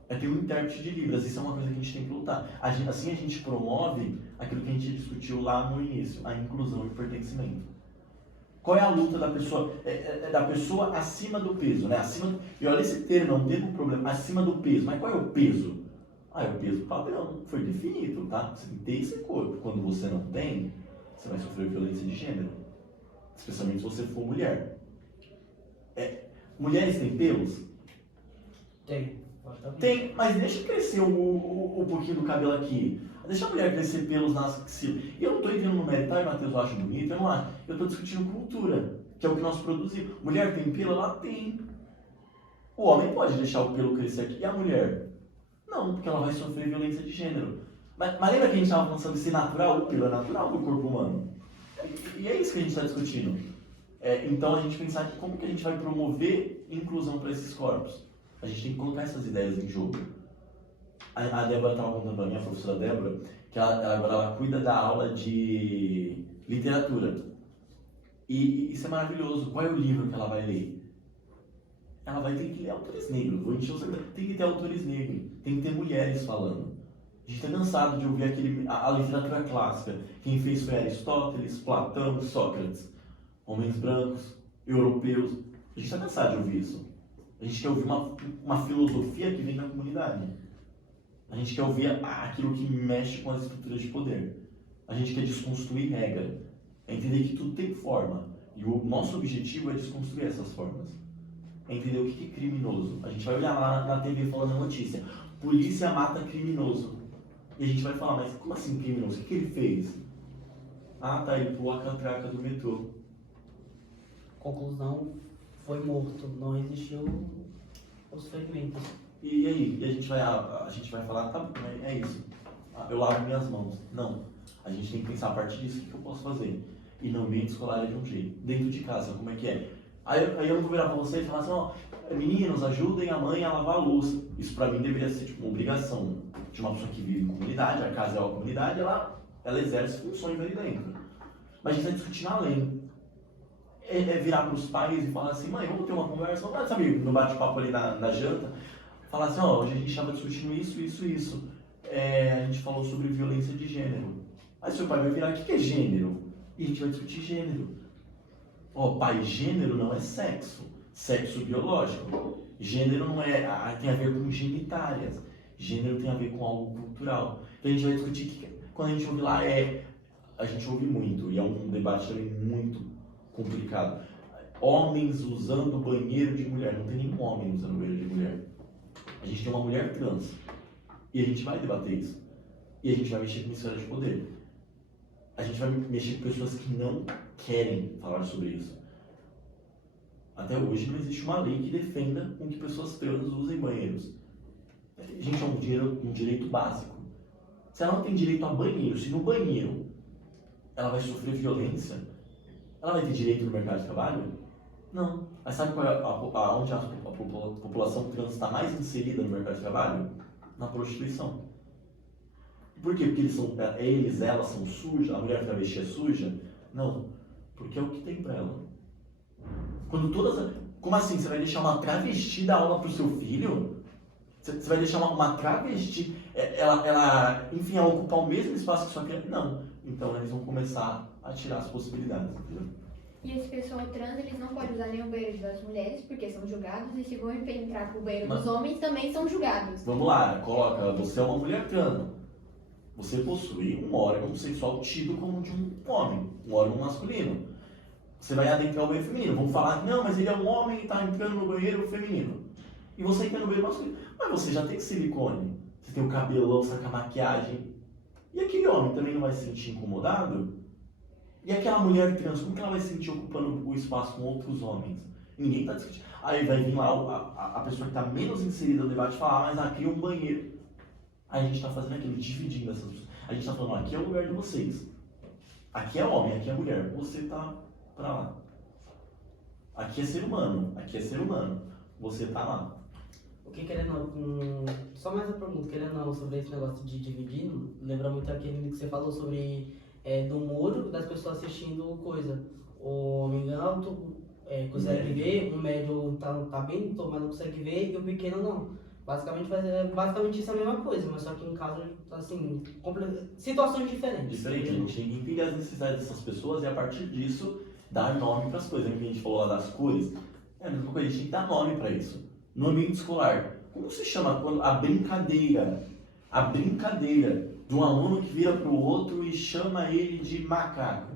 É ter um intérprete de Libras, isso é uma coisa que a gente tem que lutar. Assim a gente promove aquilo que a gente discutiu lá no início, a inclusão e o pertencimento. Qual é a luta da pessoa? Da pessoa acima do peso, né? E olha esse termo, é um termo problema, acima do peso. Mas qual é o peso? É o peso padrão, foi definido, tá? Você tem que ter esse corpo. Quando você não tem, você vai sofrer violência de gênero. Especialmente se você for mulher. Mulheres têm pelos? Tem, mas deixa crescer um pouquinho do cabelo aqui. Deixa a mulher crescer pelos nas axilas. Eu não estou entrando no mérito, tá, Matheus? Eu acho bonito, eu não acho. Eu estou discutindo cultura, que é o que nós produzimos. Mulher tem pelo? Ela tem. O homem pode deixar o pelo crescer aqui. E a mulher? Não, porque ela vai sofrer violência de gênero. Mas lembra que a gente estava falando sobre ser natural? O pelo é natural do corpo humano. E é isso que a gente está discutindo. Então a gente pensar que como que a gente vai promover inclusão para esses corpos. A gente tem que colocar essas ideias em jogo. A Débora estava contando para mim, a professora Débora, que agora ela cuida da aula de literatura. E isso é maravilhoso. Qual é o livro que ela vai ler? Ela vai ter que ler autores negros. Vou encher o saco. Tem que ter autores negros. Tem que ter mulheres falando. A gente está cansado de ouvir a literatura clássica. Quem fez foi Aristóteles, Platão, Sócrates. Homens brancos, europeus. A gente está cansado de ouvir isso. A gente quer ouvir uma filosofia que vem da comunidade. A gente quer ouvir aquilo que mexe com as estruturas de poder. A gente quer desconstruir regra. É entender que tudo tem forma. E o nosso objetivo é desconstruir essas formas. É entender o que é criminoso. A gente vai olhar lá na TV falando a notícia. Polícia mata criminoso. E a gente vai falar, mas como assim criminoso? O que ele fez? Tá, ele pulou a catraca do metrô. Conclusão, foi morto. Não existiu os ferimentos. E aí? E a gente vai falar, tá, é isso. Eu lavo minhas mãos. Não. A gente tem que pensar a partir disso, o que eu posso fazer? E no ambiente escolar é de um jeito. Dentro de casa, como é que é? Aí eu não vou virar pra vocês e falar assim, meninos, ajudem a mãe a lavar a louça. Isso pra mim deveria ser tipo, uma obrigação de uma pessoa que vive em comunidade, a casa é uma comunidade, ela exerce funções ali dentro. Mas a gente vai discutindo além. Virar pros pais e falar assim, mãe, vamos ter uma conversa, sabe, no bate-papo ali na janta, falar assim, hoje a gente estava discutindo isso. A gente falou sobre violência de gênero. Aí seu pai vai virar, o que é gênero? E a gente vai discutir gênero. Pai, gênero não é sexo biológico. Gênero não tem a ver com genitálias. Gênero tem a ver com algo cultural. Então a gente vai discutir, quando a gente ouve lá, a gente ouve muito, e é um debate também muito complicado. Homens usando banheiro de mulher. Não tem nenhum homem usando banheiro de mulher. A gente tem uma mulher trans. E a gente vai debater isso. E a gente vai mexer com esfera de poder. A gente vai mexer com pessoas que não querem falar sobre isso. Até hoje não existe uma lei que defenda com que pessoas trans usem banheiros. Gente, é um direito básico. Se ela não tem direito a banheiro, se no banheiro ela vai sofrer violência, ela vai ter direito no mercado de trabalho? Não. Mas sabe qual é onde a população trans está mais inserida no mercado de trabalho? Na prostituição. Por quê? Porque elas são sujas, a mulher travesti é suja? Não. Porque é o que tem pra ela. Como assim? Você vai deixar uma travesti dar aula pro seu filho? Você vai deixar uma travesti, ela ocupar o mesmo espaço que sua criança? Não. Então eles vão começar a tirar as possibilidades, entendeu? E esse pessoal trans, eles não podem usar nem o banheiro das mulheres, porque são julgados, e se vão entrar pro banheiro dos homens, também são julgados. Vamos lá, coloca, você é uma mulher trans. Você possui um órgão sexual tido como de um homem, um órgão masculino. Você vai adentrar o banheiro feminino. Vamos falar que não, mas ele é um homem e está entrando no banheiro feminino. E você entra no banheiro masculino. Mas você já tem silicone. Você tem o cabelão, saca a maquiagem. E aquele homem também não vai se sentir incomodado? E aquela mulher trans, como que ela vai se sentir ocupando o espaço com outros homens? Ninguém está discutindo. Aí vai vir lá a pessoa que está menos inserida no debate e falar, mas cria um banheiro. Aí a gente está fazendo aquilo, dividindo essas pessoas. A gente está falando, aqui é o lugar de vocês. Aqui é homem, aqui é mulher. Você está pra lá. Aqui é ser humano, você tá lá. O que querendo ou não, só mais uma pergunta, querendo ou não, sobre esse negócio de dividir, lembra muito aquele que você falou sobre do muro das pessoas assistindo coisa. O homem alto consegue ver, o médio tá bem, mas não consegue ver, e o pequeno não. Basicamente isso é a mesma coisa, mas só que em caso, assim, situações diferentes. Diferente, a gente tem que entender as necessidades dessas pessoas e a partir disso dar nome para as coisas. Lembra que a gente falou lá das cores? É a mesma coisa, a gente tem que dar nome para isso. No ambiente escolar, como se chama quando a brincadeira de um aluno que vira para o outro e chama ele de macaco?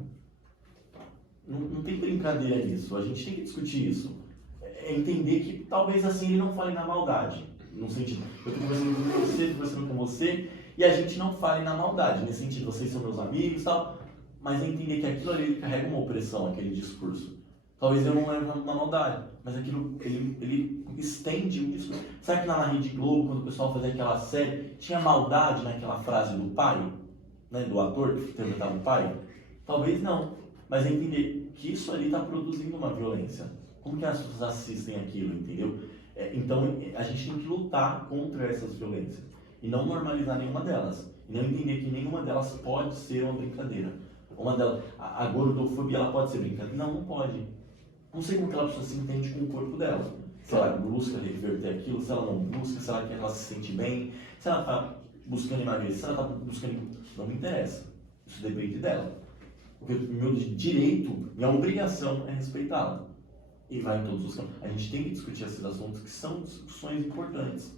Não tem brincadeira nisso, a gente tem que discutir isso. É entender que talvez assim ele não fale na maldade, no sentido, eu estou conversando com você e a gente não fale na maldade, nesse sentido, vocês são meus amigos e tal, mas é entender que aquilo ali carrega uma opressão, aquele discurso. Talvez eu não leve na maldade, mas aquilo, ele estende um discurso. Sabe que lá na Rede Globo, quando o pessoal fazia aquela série, tinha maldade naquela frase do pai, né, do ator que interpretava o pai? Talvez não, mas é entender que isso ali está produzindo uma violência. Como que as pessoas assistem aquilo, entendeu? Então a gente tem que lutar contra essas violências e não normalizar nenhuma delas. E não entender que nenhuma delas pode ser uma brincadeira. Uma delas, a gordofobia, ela pode ser brincadeira? Não pode. Não sei como aquela pessoa se entende com o corpo dela. Se ela busca reverter aquilo, se ela não busca, se ela quer que ela se sente bem, se ela está buscando emagrecer, se ela está buscando... Não me interessa. Isso depende dela. Porque o meu direito, minha obrigação é respeitá-la. E vai em todos os campos. A gente tem que discutir esses assuntos que são discussões importantes.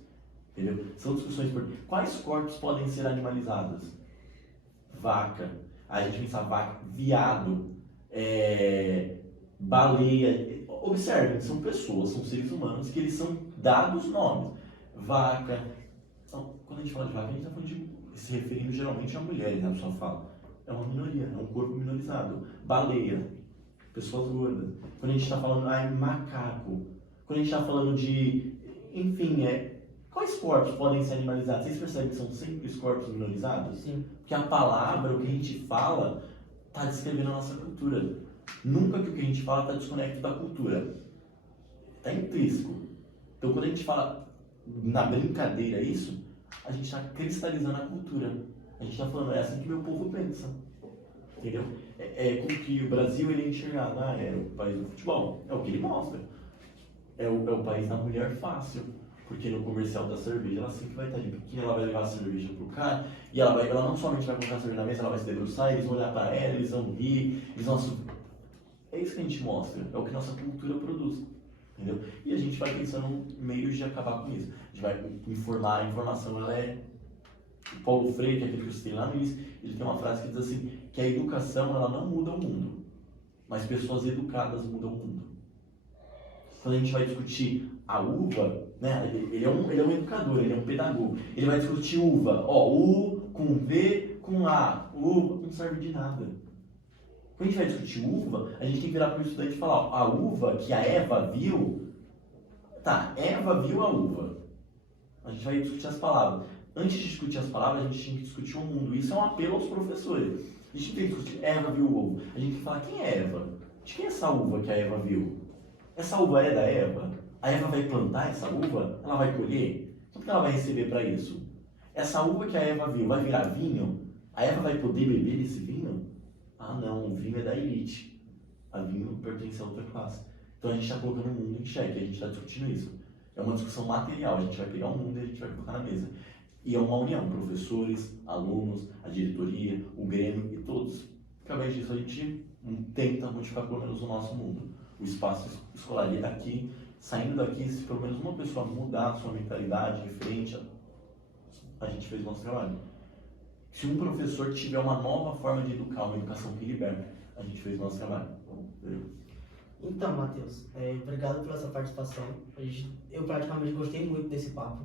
Entendeu? São discussões importantes. Quais corpos podem ser animalizados? Vaca. A gente pensa vaca, viado, baleia. Observem, são pessoas, são seres humanos que eles são dados nomes. Vaca. Então, quando a gente fala de vaca, a gente está falando de se referindo geralmente a mulheres, né? A pessoa fala. É uma minoria, é um corpo minorizado. Baleia, pessoas gordas. Quando a gente está falando macaco, quando a gente está falando de, enfim, quais corpos podem ser animalizados? Vocês percebem que são sempre os corpos minorizados? Sim. Porque a palavra, o que a gente fala, está descrevendo a nossa cultura. Nunca que o que a gente fala está desconectado da cultura. Está intrínseco. Então, quando a gente fala na brincadeira isso, a gente está cristalizando a cultura. A gente está falando, é assim que meu povo pensa. Entendeu? Como que o Brasil ele é enxergado. É o país do futebol. É o que ele mostra. É o país da mulher fácil. Porque no comercial da cerveja, ela sempre vai estar de biquíni, ela vai levar a cerveja pro cara, e ela não somente vai colocar a cerveja na mesa, ela vai se debruçar, eles vão olhar para ela, eles vão rir, eles vão... É isso que a gente mostra, é o que nossa cultura produz. Entendeu? E a gente vai pensando em meios de acabar com isso. A gente vai informar, a informação ela é... O Paulo Freire, que é aquele que eu citei lá no início, ele tem uma frase que diz assim, que a educação ela não muda o mundo, mas pessoas educadas mudam o mundo. Quando a gente vai discutir a uva, né, ele é um educador, ele é um pedagogo, ele vai discutir uva, U com V com A, uva não serve de nada. Quando a gente vai discutir uva, a gente tem que virar para o estudante e falar, a uva que a Eva viu, Eva viu a uva. A gente vai discutir as palavras. Antes de discutir as palavras, a gente tem que discutir o mundo. Isso é um apelo aos professores. A gente tem que discutir, Eva viu o ovo. A gente tem que falar, quem é Eva? De quem é essa uva que a Eva viu? Essa uva é da Eva? A Eva vai plantar essa uva? Ela vai colher? Quanto que ela vai receber para isso? Essa uva que a Eva viu vai virar vinho? A Eva vai poder beber desse vinho? Ah não, o vinho é da elite. A vinho pertence a outra classe. Então a gente está colocando o mundo em xeque, a gente está discutindo isso. É uma discussão material, a gente vai pegar o mundo e a gente vai colocar na mesa. E é uma união, professores, alunos, a diretoria, o Grêmio e todos. Através disso a gente tenta modificar pelo menos o nosso mundo. O espaço escolar. E daqui, saindo daqui, se pelo menos uma pessoa mudar a sua mentalidade referente a gente fez o nosso trabalho. Se um professor tiver uma nova forma de educar, uma educação que liberta, a gente fez o nosso trabalho. Entendeu? Então, Matheus, obrigado pela sua participação. Eu praticamente gostei muito desse papo.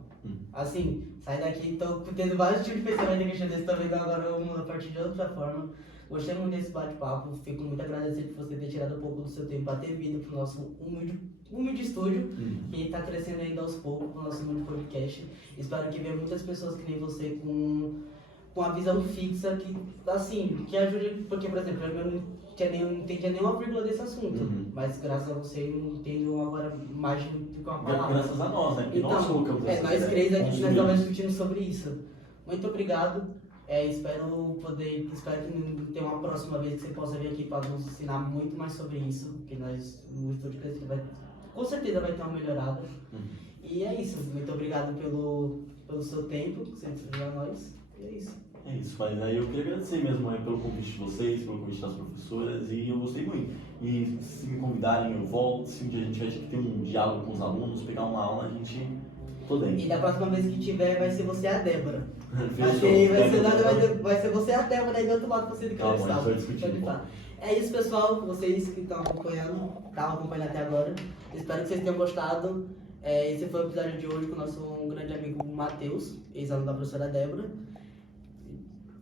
Assim, sair daqui, estou tendo vários tipos de pensamento que eu estou vendo agora a partir de outra forma. Gostei muito desse bate-papo, fico muito agradecido por você ter tirado um pouco do seu tempo para ter vindo para o nosso humilde estúdio, que está crescendo ainda aos poucos, o nosso humilde podcast. Espero que venha muitas pessoas que nem você com com a visão fixa que, assim, que ajude, porque, por exemplo, eu não entendia nenhuma vírgula desse assunto, mas graças a você eu entendo agora mais do que uma palavra. Graças a nós, né? Porque nós Então, colocamos essa nós ideia, três aqui, nós construímos. estamos discutindo sobre isso. Muito obrigado. Espero que tenha uma próxima vez que você possa vir aqui para nos ensinar muito mais sobre isso, porque nós, no Estúdio Crescimento, com certeza vai ter uma melhorada. E é isso. Muito obrigado pelo seu tempo, que você deu a nós. E é isso. É isso, mas aí eu queria agradecer mesmo pelo convite de vocês, pelo convite das professoras, e eu gostei muito. E se me convidarem, eu volto. Se um dia a gente tiver que ter um diálogo com os alunos, pegar uma aula, a gente... Tô dentro. E da próxima vez que tiver, vai ser você a Débora. Fechou. Vai ser você a Débora aí do outro lado, você do que Calma, eu a gente vai estava. discutir. É isso, pessoal. Vocês que estão acompanhando, estavam acompanhando até agora. Espero que vocês tenham gostado. Esse foi o episódio de hoje com o nosso grande amigo Matheus, ex-aluno da professora Débora.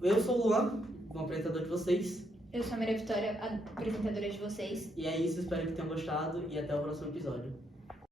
Eu sou o Luan, o apresentador de vocês. Eu sou a Maria Vitória, a apresentadora de vocês. E é isso, espero que tenham gostado e até o próximo episódio.